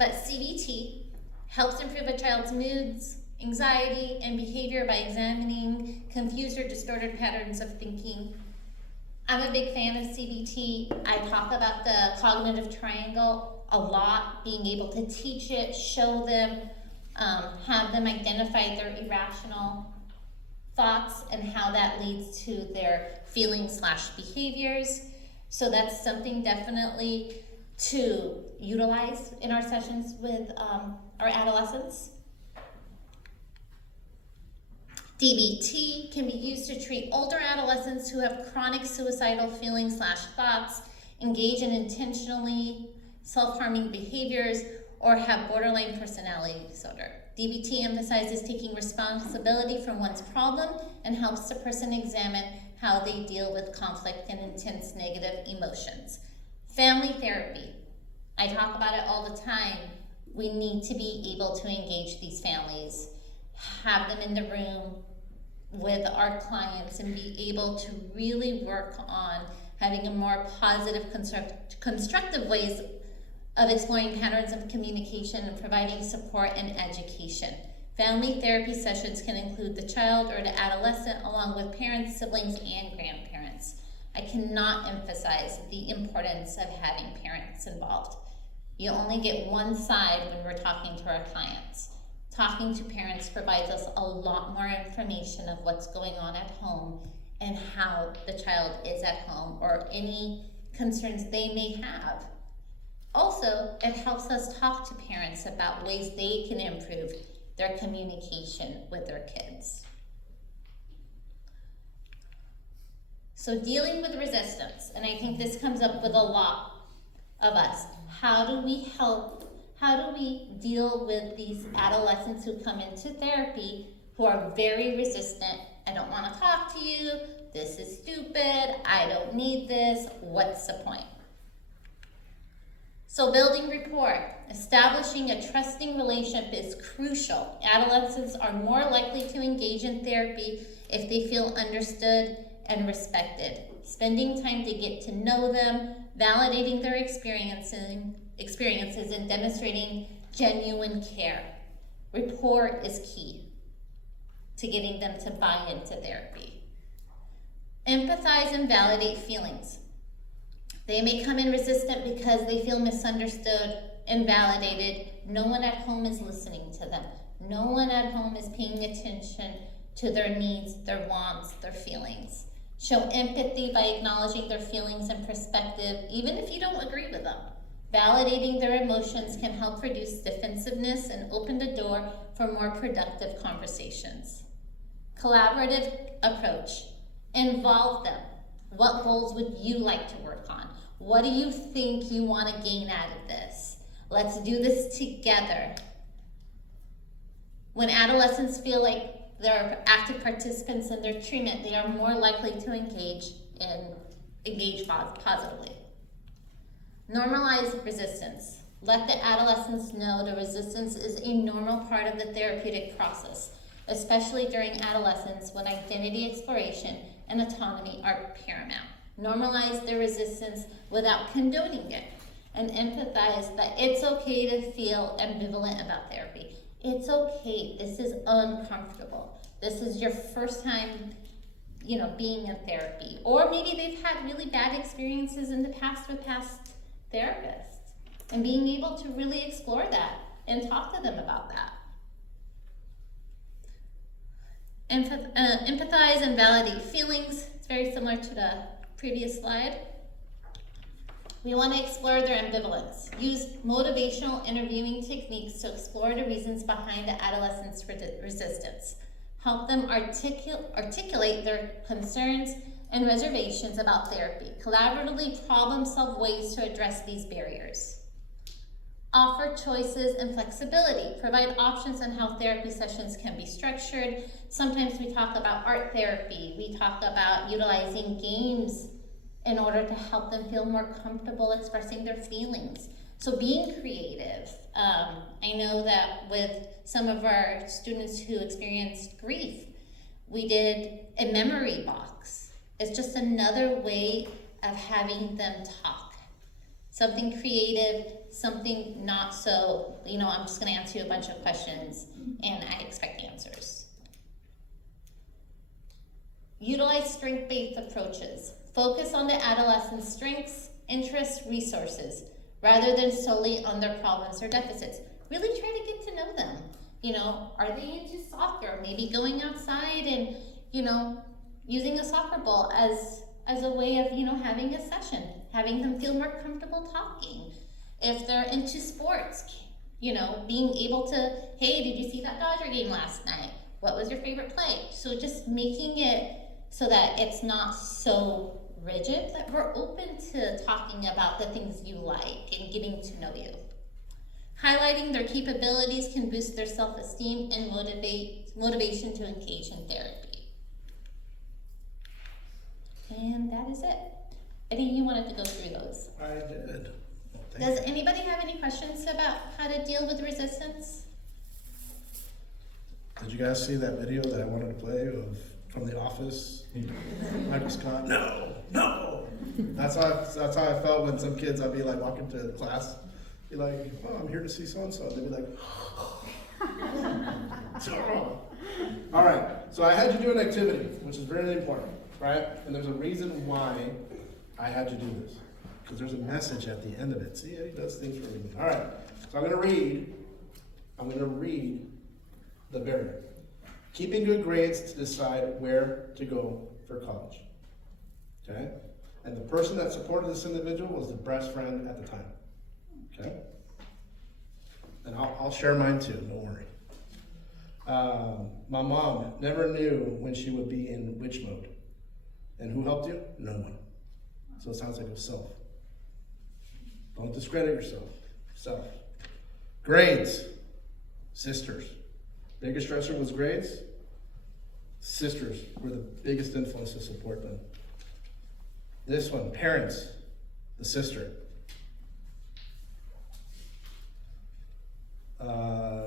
But CBT helps improve a child's moods, anxiety, and behavior by examining confused or distorted patterns of thinking. I'm a big fan of CBT. I talk about the cognitive triangle a lot, being able to teach it, show them, have them identify their irrational thoughts and how that leads to their feelings/behaviors. So that's something definitely to utilize in our sessions with our adolescents. DBT can be used to treat older adolescents who have chronic suicidal feelings/thoughts, engage in intentionally self-harming behaviors, or have borderline personality disorder. DBT emphasizes taking responsibility for one's problem and helps the person examine how they deal with conflict and intense negative emotions. Family therapy. I talk about it all the time. We need to be able to engage these families, have them in the room with our clients, and be able to really work on having a more positive, constructive ways of exploring patterns of communication and providing support and education. Family therapy sessions can include the child or the adolescent along with parents, siblings, and grandparents. I cannot emphasize the importance of having parents involved. You only get one side when we're talking to our clients. Talking to parents provides us a lot more information of what's going on at home and how the child is at home or any concerns they may have. Also, it helps us talk to parents about ways they can improve their communication with their kids. So dealing with resistance, and I think this comes up with a lot. of us. How do we help? How do we deal with these adolescents who come into therapy who are very resistant? I don't want to talk to you. This is stupid. I don't need this. What's the point? So building rapport, establishing a trusting relationship is crucial. Adolescents are more likely to engage in therapy if they feel understood and respected. Spending time to get to know them, validating their experiences and demonstrating genuine care. Rapport is key to getting them to buy into therapy. Empathize and validate feelings. They may come in resistant because they feel misunderstood, invalidated. No one at home is listening to them. No one at home is paying attention to their needs, their wants, their feelings. Show empathy by acknowledging their feelings and perspective, even if you don't agree with them. Validating their emotions can help reduce defensiveness and open the door for more productive conversations. Collaborative approach. Involve them. What goals would you like to work on? What do you think you want to gain out of this? Let's do this together. When adolescents feel like they're active participants in their treatment, they are more likely to engage positively. Normalize resistance. Let the adolescents know the resistance is a normal part of the therapeutic process, especially during adolescence when identity exploration and autonomy are paramount. Normalize their resistance without condoning it, and empathize that it's okay to feel ambivalent about therapy. It's okay, this is uncomfortable. This is your first time, being in therapy. Or maybe they've had really bad experiences in the past with past therapists. And being able to really explore that and talk to them about that. Empathize and validate feelings. It's very similar to the previous slide. We want to explore their ambivalence. Use motivational interviewing techniques to explore the reasons behind the adolescent's resistance. Help them articulate their concerns and reservations about therapy. Collaboratively problem-solve ways to address these barriers. Offer choices and flexibility. Provide options on how therapy sessions can be structured. Sometimes we talk about art therapy. We talk about utilizing games in order to help them feel more comfortable expressing their feelings. So being creative. I know that with some of our students who experienced grief, we did a memory box. It's just another way of having them talk. Something creative, something not so, I'm just gonna answer you a bunch of questions and I expect answers. Utilize strength-based approaches. Focus on the adolescent's strengths, interests, resources, rather than solely on their problems or deficits. Really try to get to know them. Are they into soccer? Maybe going outside and, using a soccer ball as a way of, having a session, having them feel more comfortable talking. If they're into sports, being able to, hey, did you see that Dodger game last night? What was your favorite play? So just making it so that it's not so rigid, that we're open to talking about the things you like and getting to know you. Highlighting their capabilities can boost their self-esteem and motivation to engage in therapy. And that is it. Eddie, you wanted to go through those. I did. Does anybody have any questions about how to deal with resistance? Did you guys see that video that I wanted to play from The Office? Michael Scott? No. That's how I felt when some kids, I'd be like walking to class, be like, oh, I'm here to see so-and-so. They'd be like, all right, so I had you do an activity, which is really important, right? And there's a reason why I had you do this, because there's a message at the end of it. See, he does things for a reason. All right, so I'm gonna read the barrier. Keeping good grades to decide where to go for college, okay? And the person that supported this individual was the best friend at the time, okay? And I'll share mine too, don't worry. My mom never knew when she would be in which mode. And who helped you? No one. So it sounds like a self. Don't discredit yourself. Self. Grades. Sisters. Biggest stressor was grades. Sisters were the biggest influence to support them. This one, parents, the sister.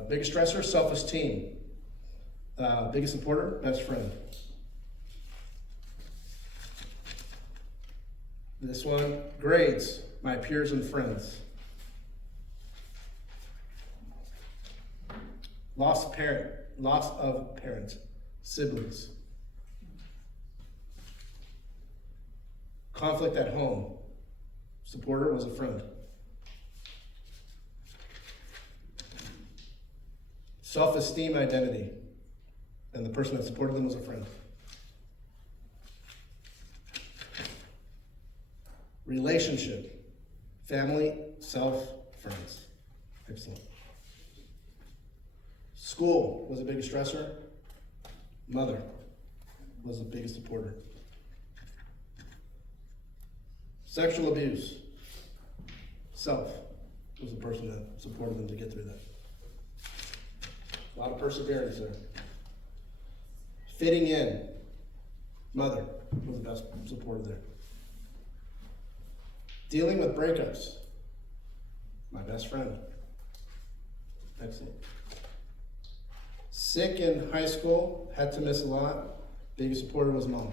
Biggest stressor, self-esteem. Biggest supporter, best friend. This one, grades, my peers and friends. Loss of parents, siblings. Conflict at home, supporter was a friend. Self-esteem identity, and the person that supported them was a friend. Relationship, family, self, friends. Excellent. School was the biggest stressor. Mother was the biggest supporter. Sexual abuse, self was the person that supported them to get through that. A lot of perseverance there. Fitting in, mother was the best supporter there. Dealing with breakups, my best friend. Excellent. Sick in high school, had to miss a lot. Biggest supporter was mom.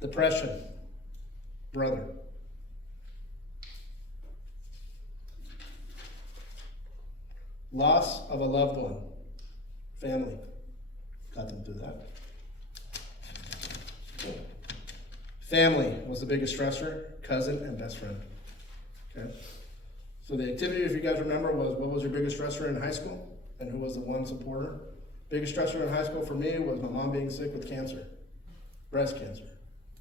Depression, brother. Loss of a loved one, family. Got them through that. Family was the biggest stressor, cousin and best friend. Okay. So the activity, if you guys remember, was what was your biggest stressor in high school? And who was the one supporter? Biggest stressor in high school for me was my mom being sick with cancer, breast cancer.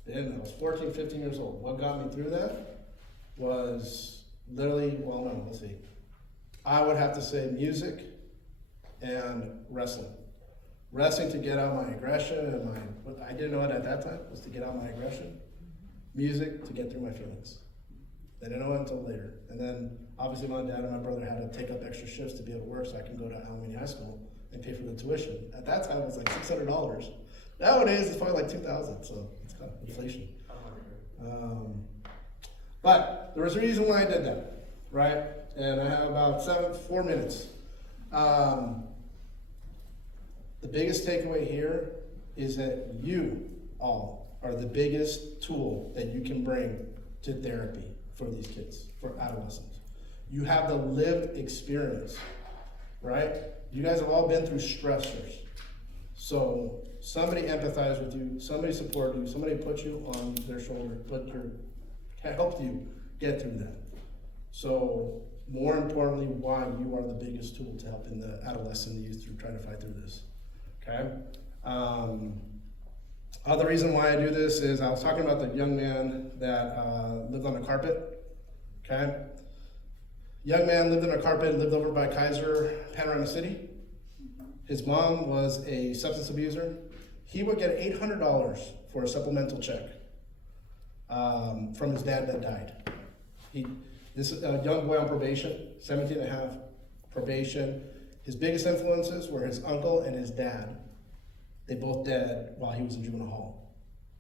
And I was 14, 15 years old. What got me through that was literally, well, no, let's see. I would have to say music and wrestling. Wrestling to get out my aggression and what I didn't know it at that time was to get out my aggression. Music to get through my feelings. I didn't know it until later. And then obviously my dad and my brother had to take up extra shifts to be able to work so I can go to Alameda High School and pay for the tuition. At that time it was like $600. Nowadays it's probably like $2,000, so it's kind of inflation. But there was a reason why I did that, right? And I have about 4 minutes. The biggest takeaway here is that you all are the biggest tool that you can bring to therapy for these kids, for adolescents. You have the lived experience, right? You guys have all been through stressors. So somebody empathized with you, somebody supported you, somebody put you on their shoulder, helped you get through that. So more importantly, why you are the biggest tool to helping the adolescent and youth through trying to fight through this, okay? Other reason why I do this is I was talking about the young man that lived on a carpet, okay? Young man lived on a carpet, lived over by Kaiser, Panorama City. His mom was a substance abuser. He would get $800 for a supplemental check from his dad that died. This young boy on probation, 17 and a half, probation. His biggest influences were his uncle and his dad. They both died while he was in juvenile hall.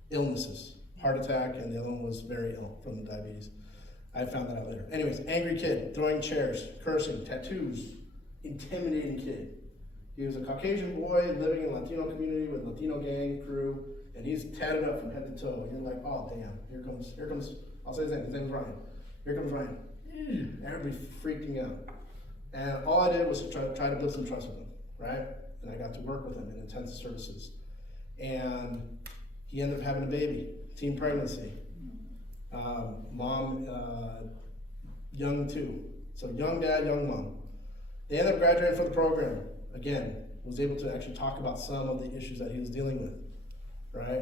Illnesses, heart attack, and the other one was very ill from diabetes. I found that out later. Anyways, angry kid, throwing chairs, cursing, tattoos, intimidating kid. He was a Caucasian boy living in a Latino community with Latino gang crew, and he's tatted up from head to toe. You're like, oh damn, here comes, I'll say his name's Ryan. Here comes Ryan. Everybody freaking out. And all I did was try to build some trust with him, right? And I got to work with him in intensive services. And he ended up having a baby, teen pregnancy. Mom, young too. So young dad, young mom. They ended up graduating from the program. Again, was able to actually talk about some of the issues that he was dealing with, right?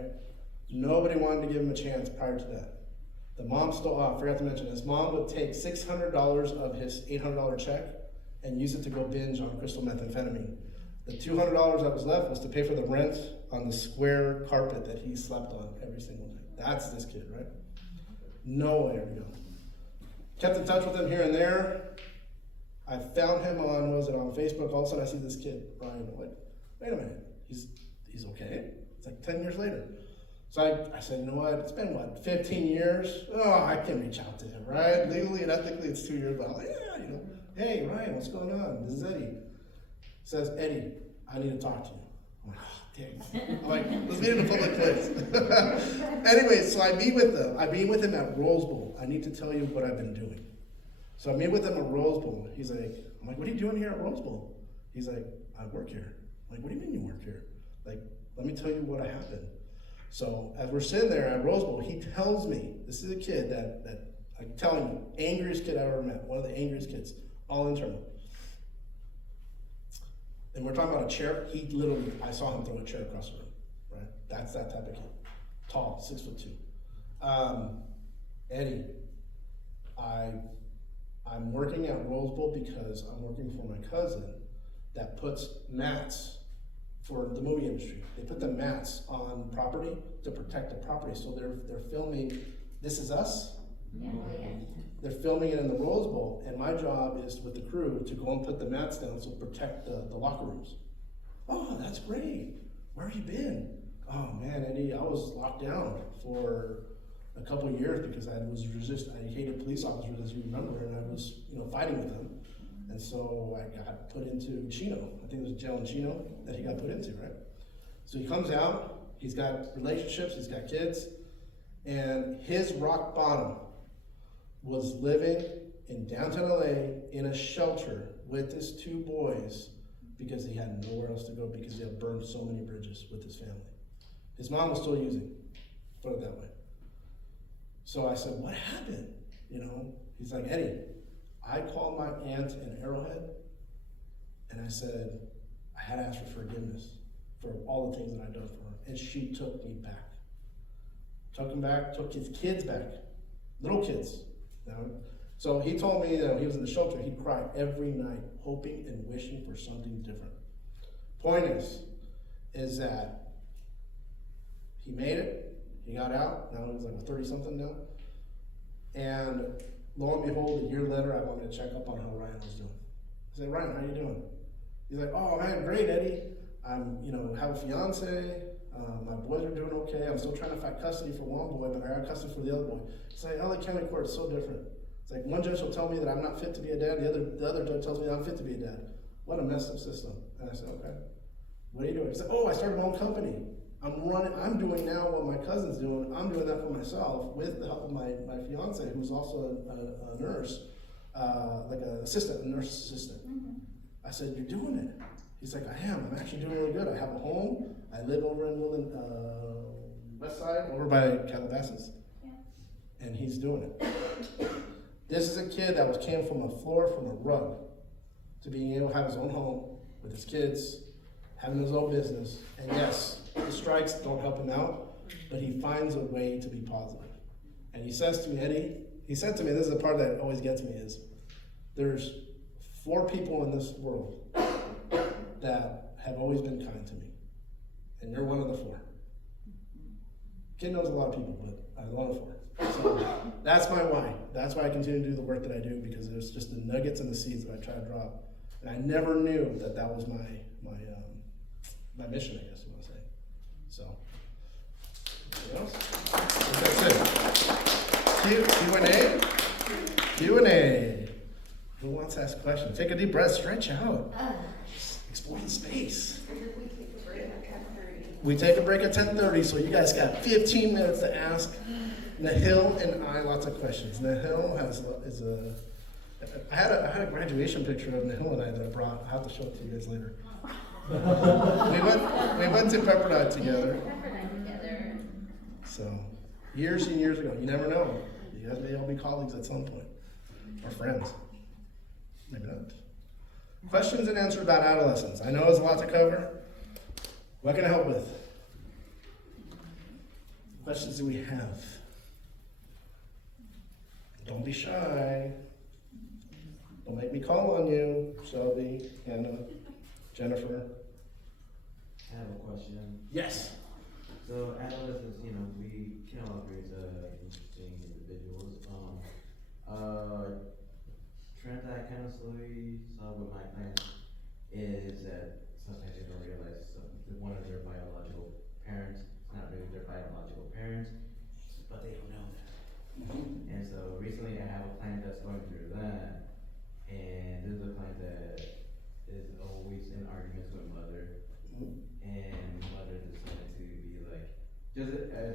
Nobody wanted to give him a chance prior to that. The mom still, I forgot to mention, his mom would take $600 of his $800 check and use it to go binge on crystal methamphetamine. The $200 that was left was to pay for the rent on the square carpet that he slept on every single day. That's this kid, right? Nowhere to go. Kept in touch with him here and there. I found him on Facebook. All of a sudden I see this kid, Ryan. I'm like, wait a minute, he's okay? It's like 10 years later. So I said, you know what, it's been 15 years? Oh, I can reach out to him, right? Legally and ethically it's 2 years, but I'm like, yeah, hey Ryan, what's going on? This is Eddie. Says, Eddie, I need to talk to you. I'm like, oh, dang. I'm like, let's meet in a public place. Anyway, so I meet with them. I meet with him at Rose Bowl. I need to tell you what I've been doing. So I meet with him at Rose Bowl. I'm like, what are you doing here at Rose Bowl? He's like, I work here. I'm like, what do you mean you work here? Like, let me tell you what happened. So as we're sitting there at Rose Bowl, he tells me, this is a kid that I'm telling you, angriest kid I ever met, one of the angriest kids, all internal. And we're talking about a chair. I saw him throw a chair across the room, right? That's that type of kid. Tall, 6'2". Eddie, I'm working at Rose Bowl because I'm working for my cousin that puts mats for the movie industry. They put the mats on property to protect the property. So they're filming This Is Us. Yeah. They're filming it in the Rose Bowl, and my job is with the crew to go and put the mats down to protect the locker rooms. Oh, that's great. Where have you been? Oh man, Eddie, I was locked down for a couple of years because I hated police officers, as you remember, and I was, fighting with them. And so I got put into Chino. I think it was jail in Chino that he got put into, right? So he comes out, he's got relationships, he's got kids, and his rock bottom was living in downtown LA in a shelter with his 2 boys because he had nowhere else to go because he had burned so many bridges with his family. His mom was still using, put it that way. So I said, what happened? He's like, Eddie, I called my aunt in Arrowhead and I said, I had to ask for forgiveness for all the things that I'd done for her. And she took me back. Took him back, took his kids back, little kids. So he told me that when he was in the shelter, he'd cry every night, hoping and wishing for something different. Point is that he made it, he got out, now he's like 30-something now. And lo and behold, a year later, I wanted to check up on how Ryan was doing. I said, Ryan, how you doing? He's like, oh man, great, Eddie. Have a fiance. My boys are doing okay. I'm still trying to fight custody for one boy, but I got custody for the other boy. It's like, LA County Court is so different. It's like one judge will tell me that I'm not fit to be a dad, the other judge tells me that I'm fit to be a dad. What a messed up system. And I said, okay, what are you doing? He said, oh, I started my own company. I'm doing now what my cousin's doing. I'm doing that for myself with the help of my fiance, who's also a nurse, like a nurse assistant. Mm-hmm. I said, you're doing it. He's like, I am. I'm actually doing really good. I have a home. I live over in Woodland, West Side, over by Calabasas. Yeah. And he's doing it. This is a kid that came from a rug, to being able to have his own home with his kids, having his own business. And yes, the strikes don't help him out, but he finds a way to be positive. And he says to me, Eddie, he said to me, this is the part that always gets me, is there's 4 people in this world that have always been kind to me. And you're one of the 4. Kid knows a lot of people, but I'm one of 4. So that's my why. That's why I continue to do the work that I do, because there's just the nuggets and the seeds that I try to drop. And I never knew that was my mission, I guess you want to say. So, anything else? That's it. Q&A. Who wants to ask questions? Take a deep breath, stretch out. Explore the space. We take a break at 10:30, so you guys got 15 minutes to ask Nahil and I lots of questions. Nahil I had a graduation picture of Nahil and I that I brought. I'll have to show it to you guys later. we went to Pepperdine together. So, years and years ago. You never know. You guys may all be colleagues at some point. Or friends. Maybe not. Questions and answers about adolescents. I know there's a lot to cover. What can I help with? Questions do we have? Don't be shy. Don't make me call on you, Shelby, Hannah, Jennifer. I have a question. Yes. So adolescents, you know, we can all agree to interesting individuals. Trend that I kind of slowly saw with my clients is that sometimes they don't realize that one of their biological parents is not really their biological parents, but they don't know that. And so recently I have a client that's going through that, and this is a client that is always in arguments with mother, and mother decided to be like,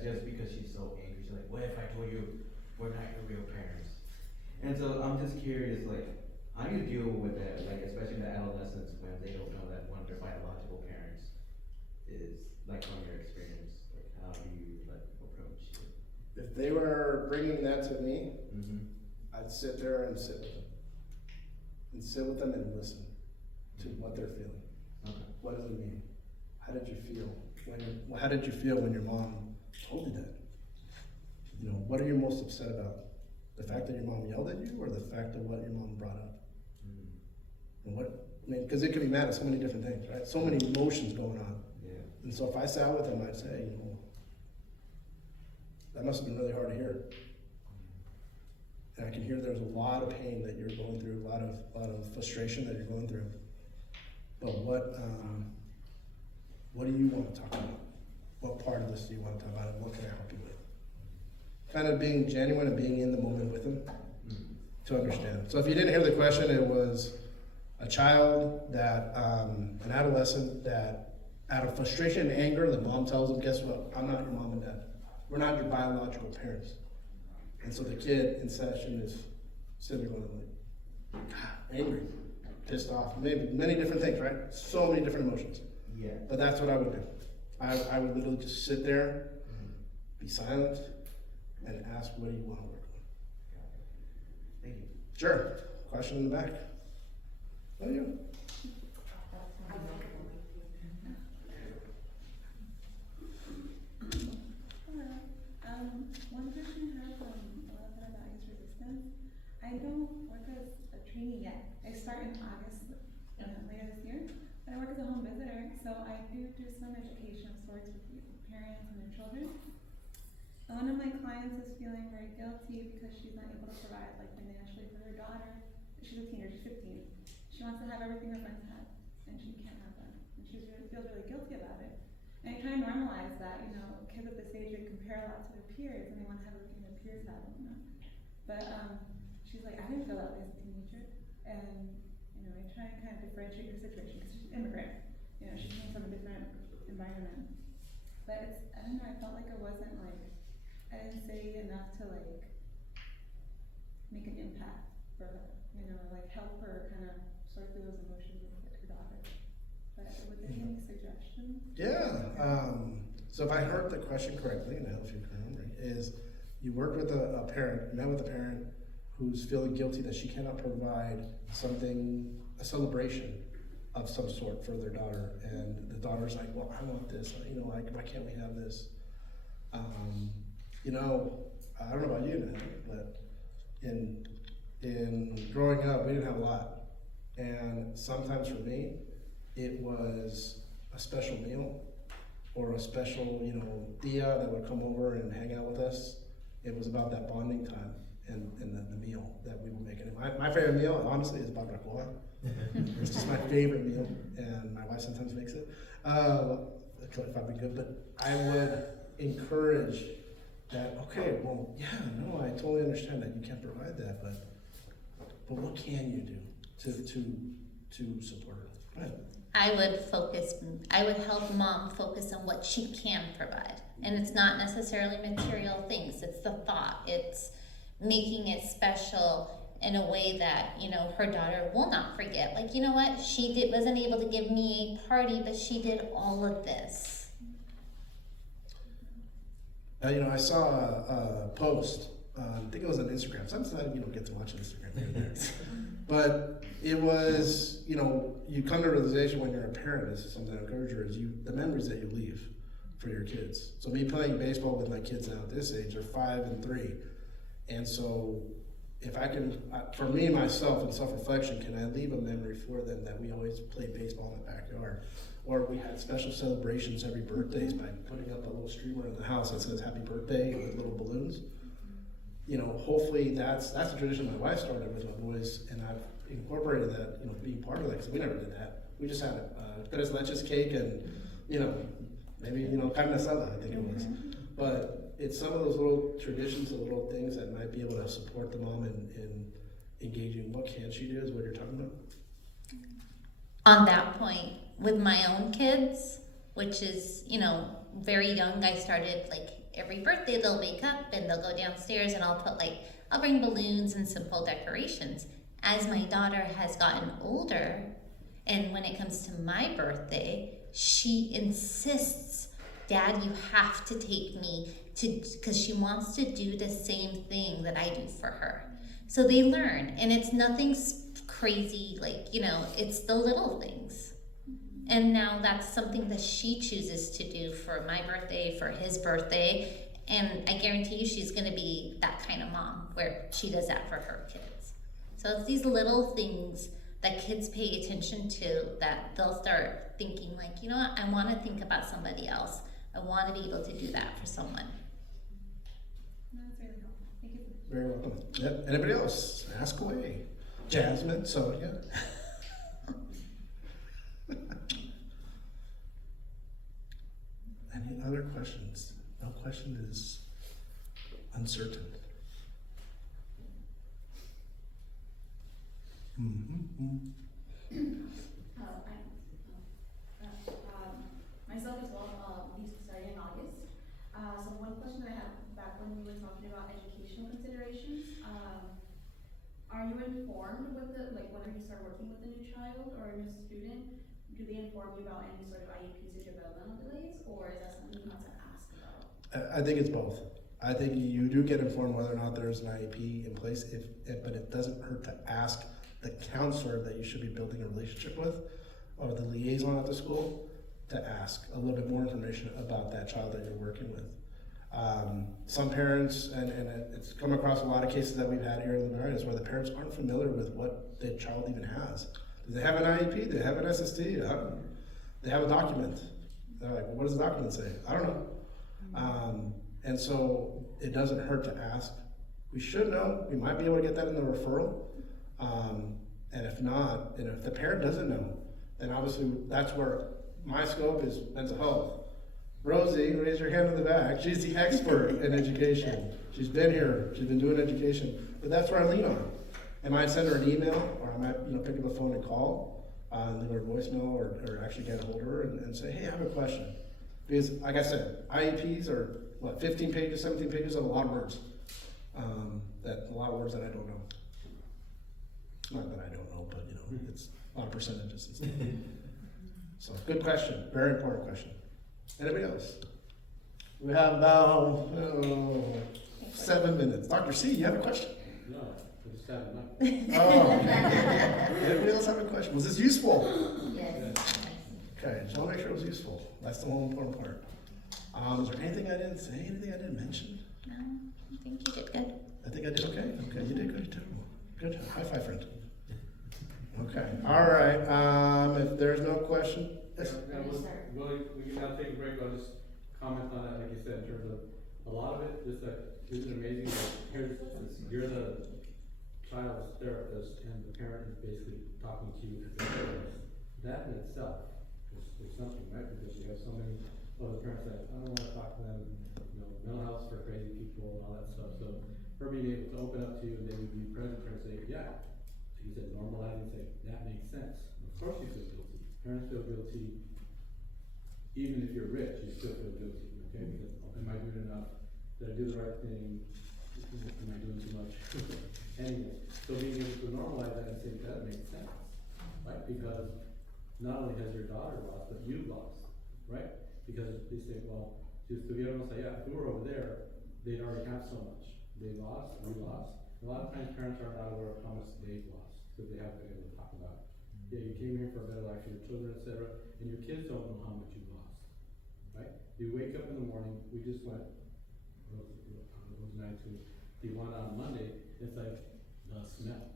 just because she's so angry, she's like, what if I told you we're not your real parents? And so I'm just curious, like, how do you deal with that, like, especially the adolescents when they don't know that one of their biological parents is, like, from your experience, like, how do you, like, approach it? If they were bringing that to me, Mm-hmm. I'd sit there and sit with them. And sit with them and listen to what they're feeling. Okay. What does it mean? How did you feel? How did you feel when your mom told you that? You know, what are you most upset about? The fact that your mom yelled at you, or the fact of what your mom brought up? And what, I mean, because it could be mad at so many different things, right? So many emotions going on. Yeah. And so if I sat with them, I'd say, you know, that must have been really hard to hear. And I can hear there's a lot of pain that you're going through, a lot of frustration that you're going through. But what do you want to talk about? What part of this do you want to talk about, and what can I help you with? Kind of being genuine and being in the moment with them to understand. So if you didn't hear the question, it was a child that, an adolescent that out of frustration and anger, the mom tells them, guess what? I'm not your mom and dad. We're not your biological parents. And so the kid in session is sitting there going like, angry, pissed off, maybe many different things, right? So many different emotions. Yeah. But that's what I would do. I would literally just sit there, be silent, and ask, what do you want to work on? Thank you. Sure. Question in the back. What do you? One question I have a little bit about age resistance. I don't work as a trainee yet. I start in August later this year, but I work as a home visitor, so I do some education of sorts with parents and their children. And one of my clients is feeling very guilty because she's not able to provide like financially for her daughter. She's a teenager, she's 15. She wants to have everything her friends have, and she can't have that. And she feels really guilty about it. And I try and normalize that, you know, kids at this age, they compare a lot to their peers, and they want to have everything their peers have, you know. But she's like, I didn't feel that way as a teenager. And, you know, I try and kind of differentiate her situation, because she's an immigrant. You know, she came from a different environment. But it's, I don't know, I felt like it wasn't like, I didn't say enough to like, make an impact for her, you know, like help her kind of sort through those emotions with her daughter. But would there be any suggestions? Yeah. So if I heard the question correctly, and I hope you can remember, is you worked with a parent, met with a parent who's feeling guilty that she cannot provide something, a celebration of some sort for their daughter, and the daughter's like, well, I want this, you know, like, why can't we have this? You know, I don't know about you, Nahil, but in growing up, we didn't have a lot. And sometimes for me, it was a special meal or a special, you know, tia that would come over and hang out with us. It was about that bonding time and the meal that we were making. And my favorite meal, honestly, is barbacoa. It's just my favorite meal, and my wife sometimes makes it. If I've been good, but I would encourage that, okay, well, yeah, no, I totally understand that you can't provide that, but what can you do to support her? Go ahead. I would help mom focus on what she can provide. And it's not necessarily material things, it's the thought, it's making it special in a way that, you know, her daughter will not forget. Like, you know what, wasn't able to give me a party, but she did all of this. You know, I saw a post, I think it was on Instagram. Sometimes you don't get to watch Instagram here and there. But it was, you know, you come to a realization when you're a parent, this is something I encourage you, is the memories that you leave for your kids. So me playing baseball with my kids now at this age are 5 and 3. And so if I can, for me, myself, in self-reflection, can I leave a memory for them that we always played baseball in the backyard? Or we had special celebrations every birthdays by putting up a little streamer in the house that says happy birthday with little balloons. You know, hopefully that's a tradition my wife started with my boys, and I've incorporated that, you know, being part of that, because we never did that. We just had tres leches cake and, you know, maybe, you know, carne asada, I think it was. But it's some of those little traditions, the little things that might be able to support the mom in engaging what can she do is what you're talking about. On that point, with my own kids, which is, you know, very young, I started like every birthday they'll wake up and they'll go downstairs and I'll bring balloons and simple decorations. As my daughter has gotten older, and when it comes to my birthday, she insists, Dad, you have to take me to, because she wants to do the same thing that I do for her. So they learn, and it's nothing crazy, like, you know, it's the little things. And now that's something that she chooses to do for my birthday, for his birthday, and I guarantee you she's gonna be that kind of mom where she does that for her kids. So it's these little things that kids pay attention to that they'll start thinking like, you know what, I wanna think about somebody else. I wanna be able to do that for someone. That's really helpful. Thank you. Very welcome. Yep. Anybody else? Ask away. Jasmine, Sonia. Any other questions? No question is uncertain. Myself as well, we started in August. So one question I have back when we were talking about educational considerations, are you informed with whenever you start working with a new child or a new student, do they inform you about any sort of IEPs or developmental delays, or is that something you have to ask about? I think it's both. I think you do get informed whether or not there's an IEP in place, but it doesn't hurt to ask the counselor that you should be building a relationship with, or the liaison at the school, to ask a little bit more information about that child that you're working with. Some parents, and it's come across a lot of cases that we've had here in the areas where the parents aren't familiar with what the child even has. Do they have an IEP? Do they have an SST? They have a document. They're like, well, what does the document say? I don't know. And so it doesn't hurt to ask. We should know. We might be able to get that in the referral. And if not, and if the parent doesn't know, then obviously that's where my scope is mental health. Rosie, raise your hand in the back. She's the expert in education. She's been here. She's been doing education. But that's where I lean on. I might send her an email, or I might pick up the phone and call, and leave her a voicemail, or actually get a hold of her and say, hey, I have a question. Because, like I said, IEPs are, 15 pages, 17 pages of a lot of words. A lot of words that I don't know. Not that I don't know, but, it's a lot of percentages and stuff. So, good question. Very important question. Anybody else? We have about 7 minutes. Dr. C, you have a question? No, I just have enough. Oh, anybody else have a question? Was this useful? Yes. Okay, just want to make sure it was useful. That's the one important part. Is there anything I didn't say? Anything I didn't mention? No, I think you did good. I think I did okay. Okay, you did good too. Good. High five, friend. Okay. All right. If there's no question, yes. We can now take a break. I'll just comment on that, like you said, in terms of a lot of it. Just like, isn't it amazing that you're the child's therapist and the parent is basically talking to you as a therapist. That in itself is something, right? Because you have so many other parents that I don't want to talk to them. Mental health for crazy people and all that stuff. So her being able to open up to you and then you be present and say, yeah, like you said, normalize and say, that makes sense. Of course you feel guilty. Parents feel guilty. Even if you're rich, you still feel guilty, okay? Because am I doing enough? Did I do the right thing? Am I doing too much? Anyway, so being able to normalize that and say, that makes sense, right? Because not only has your daughter lost, but you've lost, right? Because they say, well, just to be able to say, yeah, if we were over there, they'd already have so much. They lost, we lost. A lot of times parents are not aware of how much they've lost, because they haven't been able to talk about it. Yeah, you came here for a better life for your children, etc., and your kids don't know how much you lost, right? You wake up in the morning, we just went, Rose and I to Tijuana on Monday, it's like the smell,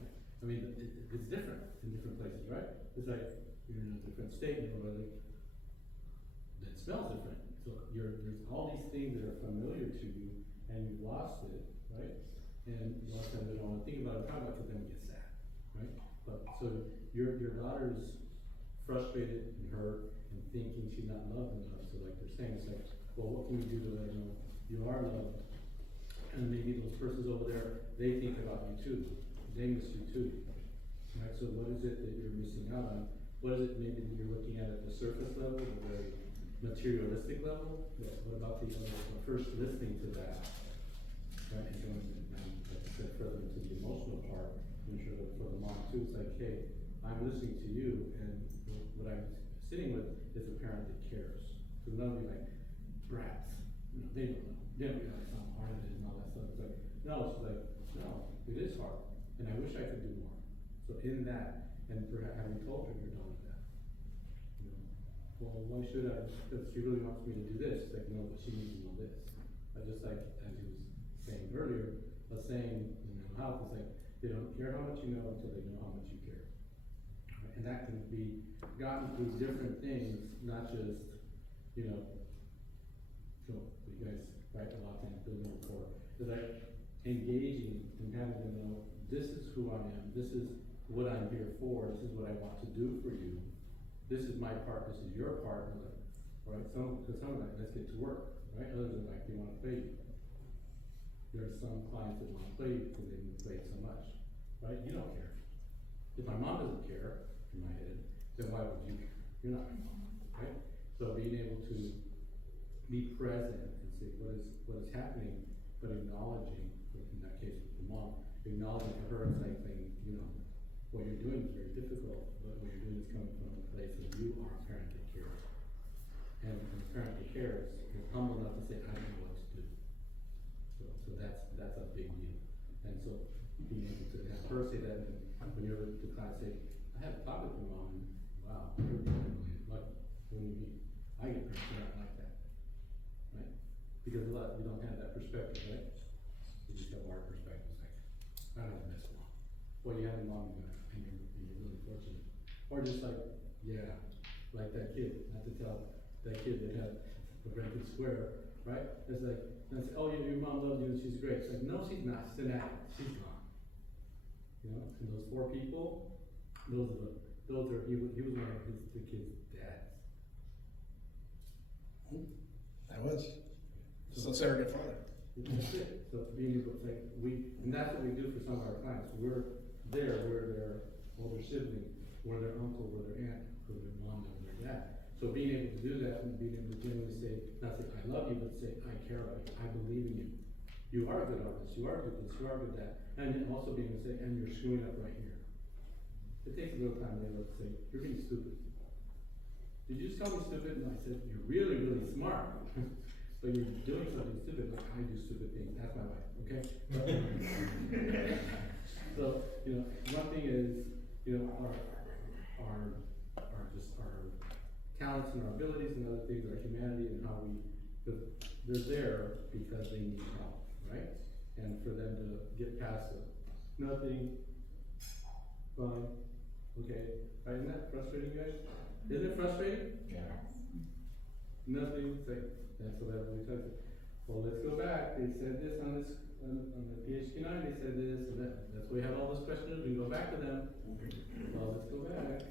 right? I mean, it's different in different places, right? It's like, you're in a different state, you know, like, it smells different. So there's all these things that are familiar to you, and you've lost it, right? And a lot of times they don't wanna think about it, talk about it, because then we get sad, right? But, so your daughter's frustrated and hurt and thinking she's not loved enough, so like they're saying, it's like, well, what can we do to let her know you are loved? And maybe those persons over there, they think about you too, they miss you too, right? So what is it that you're missing out on? What is it maybe that you're looking at the surface level, the very materialistic level? What about the first listening to that, right? And going, like I said, further into the emotional part, I'm sure that for the mom too, it's like, hey, I'm listening to you, and what I'm sitting with is a parent that cares. So none of you like brats, you know, they don't know. They don't realize how hard it is and all that stuff. It's like, no, it's like, no, it is hard, and I wish I could do more. So in that, and perhaps having told her you're done with that, you know, well, why should I? Because she really wants me to do this. It's like, no, but she needs to know this. I just like, as he was saying earlier, a saying in mental health is like, they don't care how much you know until they know how much you care. Right? And that can be gotten through different things, not just, you know, so you guys write a lot of times building rapport. It's like engaging and having them know, this is who I am, this is what I'm here for, this is what I want to do for you. This is my part, this is your part, like, right? Because some are like, let's get to work, right? Others are like, they want to play you. There are some clients that want to play you because they've been played so much, right? You don't care. If my mom doesn't care, in my head, then why would you care? You're not my mom, right? So being able to be present and see what is happening, but acknowledging, in that case with the mom, acknowledging to her and saying, you know, what you're doing is very difficult, but what you're doing is coming from a place of you are a parent that cares. And a parent that cares is humble enough to say, I don't know what to do. So that's a big deal. And so being able to have her say that, and when you're to class say, I had a talk with your mom, and wow, you're really lucky. When you meet, I get parents that aren't like that, right? Because a lot, we don't have that perspective, right? We just have our perspective, like, I don't have the best mom. Well, you have a mom, and you're really fortunate. Or just like, yeah, like that kid, not to tell that kid that had a rented square, right? It's like, and I say, oh yeah, your mom loves you and she's great. It's like, no, she's not, she's an addict, she's gone. You know, and those 4 people, he was one of the kid's dads. I was. So surrogate father. That's it. So being able to like and that's what we do for some of our clients. We're their older sibling, we're their uncle, we're their aunt, we're their mom, and their dad. So being able to do that and being able to genuinely say, not say I love you, but say I care about you, I believe in you. You are a good artist, you are good this, you are good that. And then also being able to say, and you're screwing up right here. It takes a little time to be able to say, you're being stupid. Did you just call me stupid? And I said, you're really, really smart. But you're doing something stupid, like I do stupid things. That's my wife, okay? So, you know, one thing is, you know, our talents and our abilities, and other things, our humanity and how they're there because they need help, right? And for them to get past it. Nothing, fine, okay. Right, isn't that frustrating, guys? Isn't it frustrating? Yeah. Nothing, it's like, that's what I really touched. Well, let's go back. They said this on the PHQ9, they said this, and that. That's why we have all those questions. We can go back to them. Well, let's go back.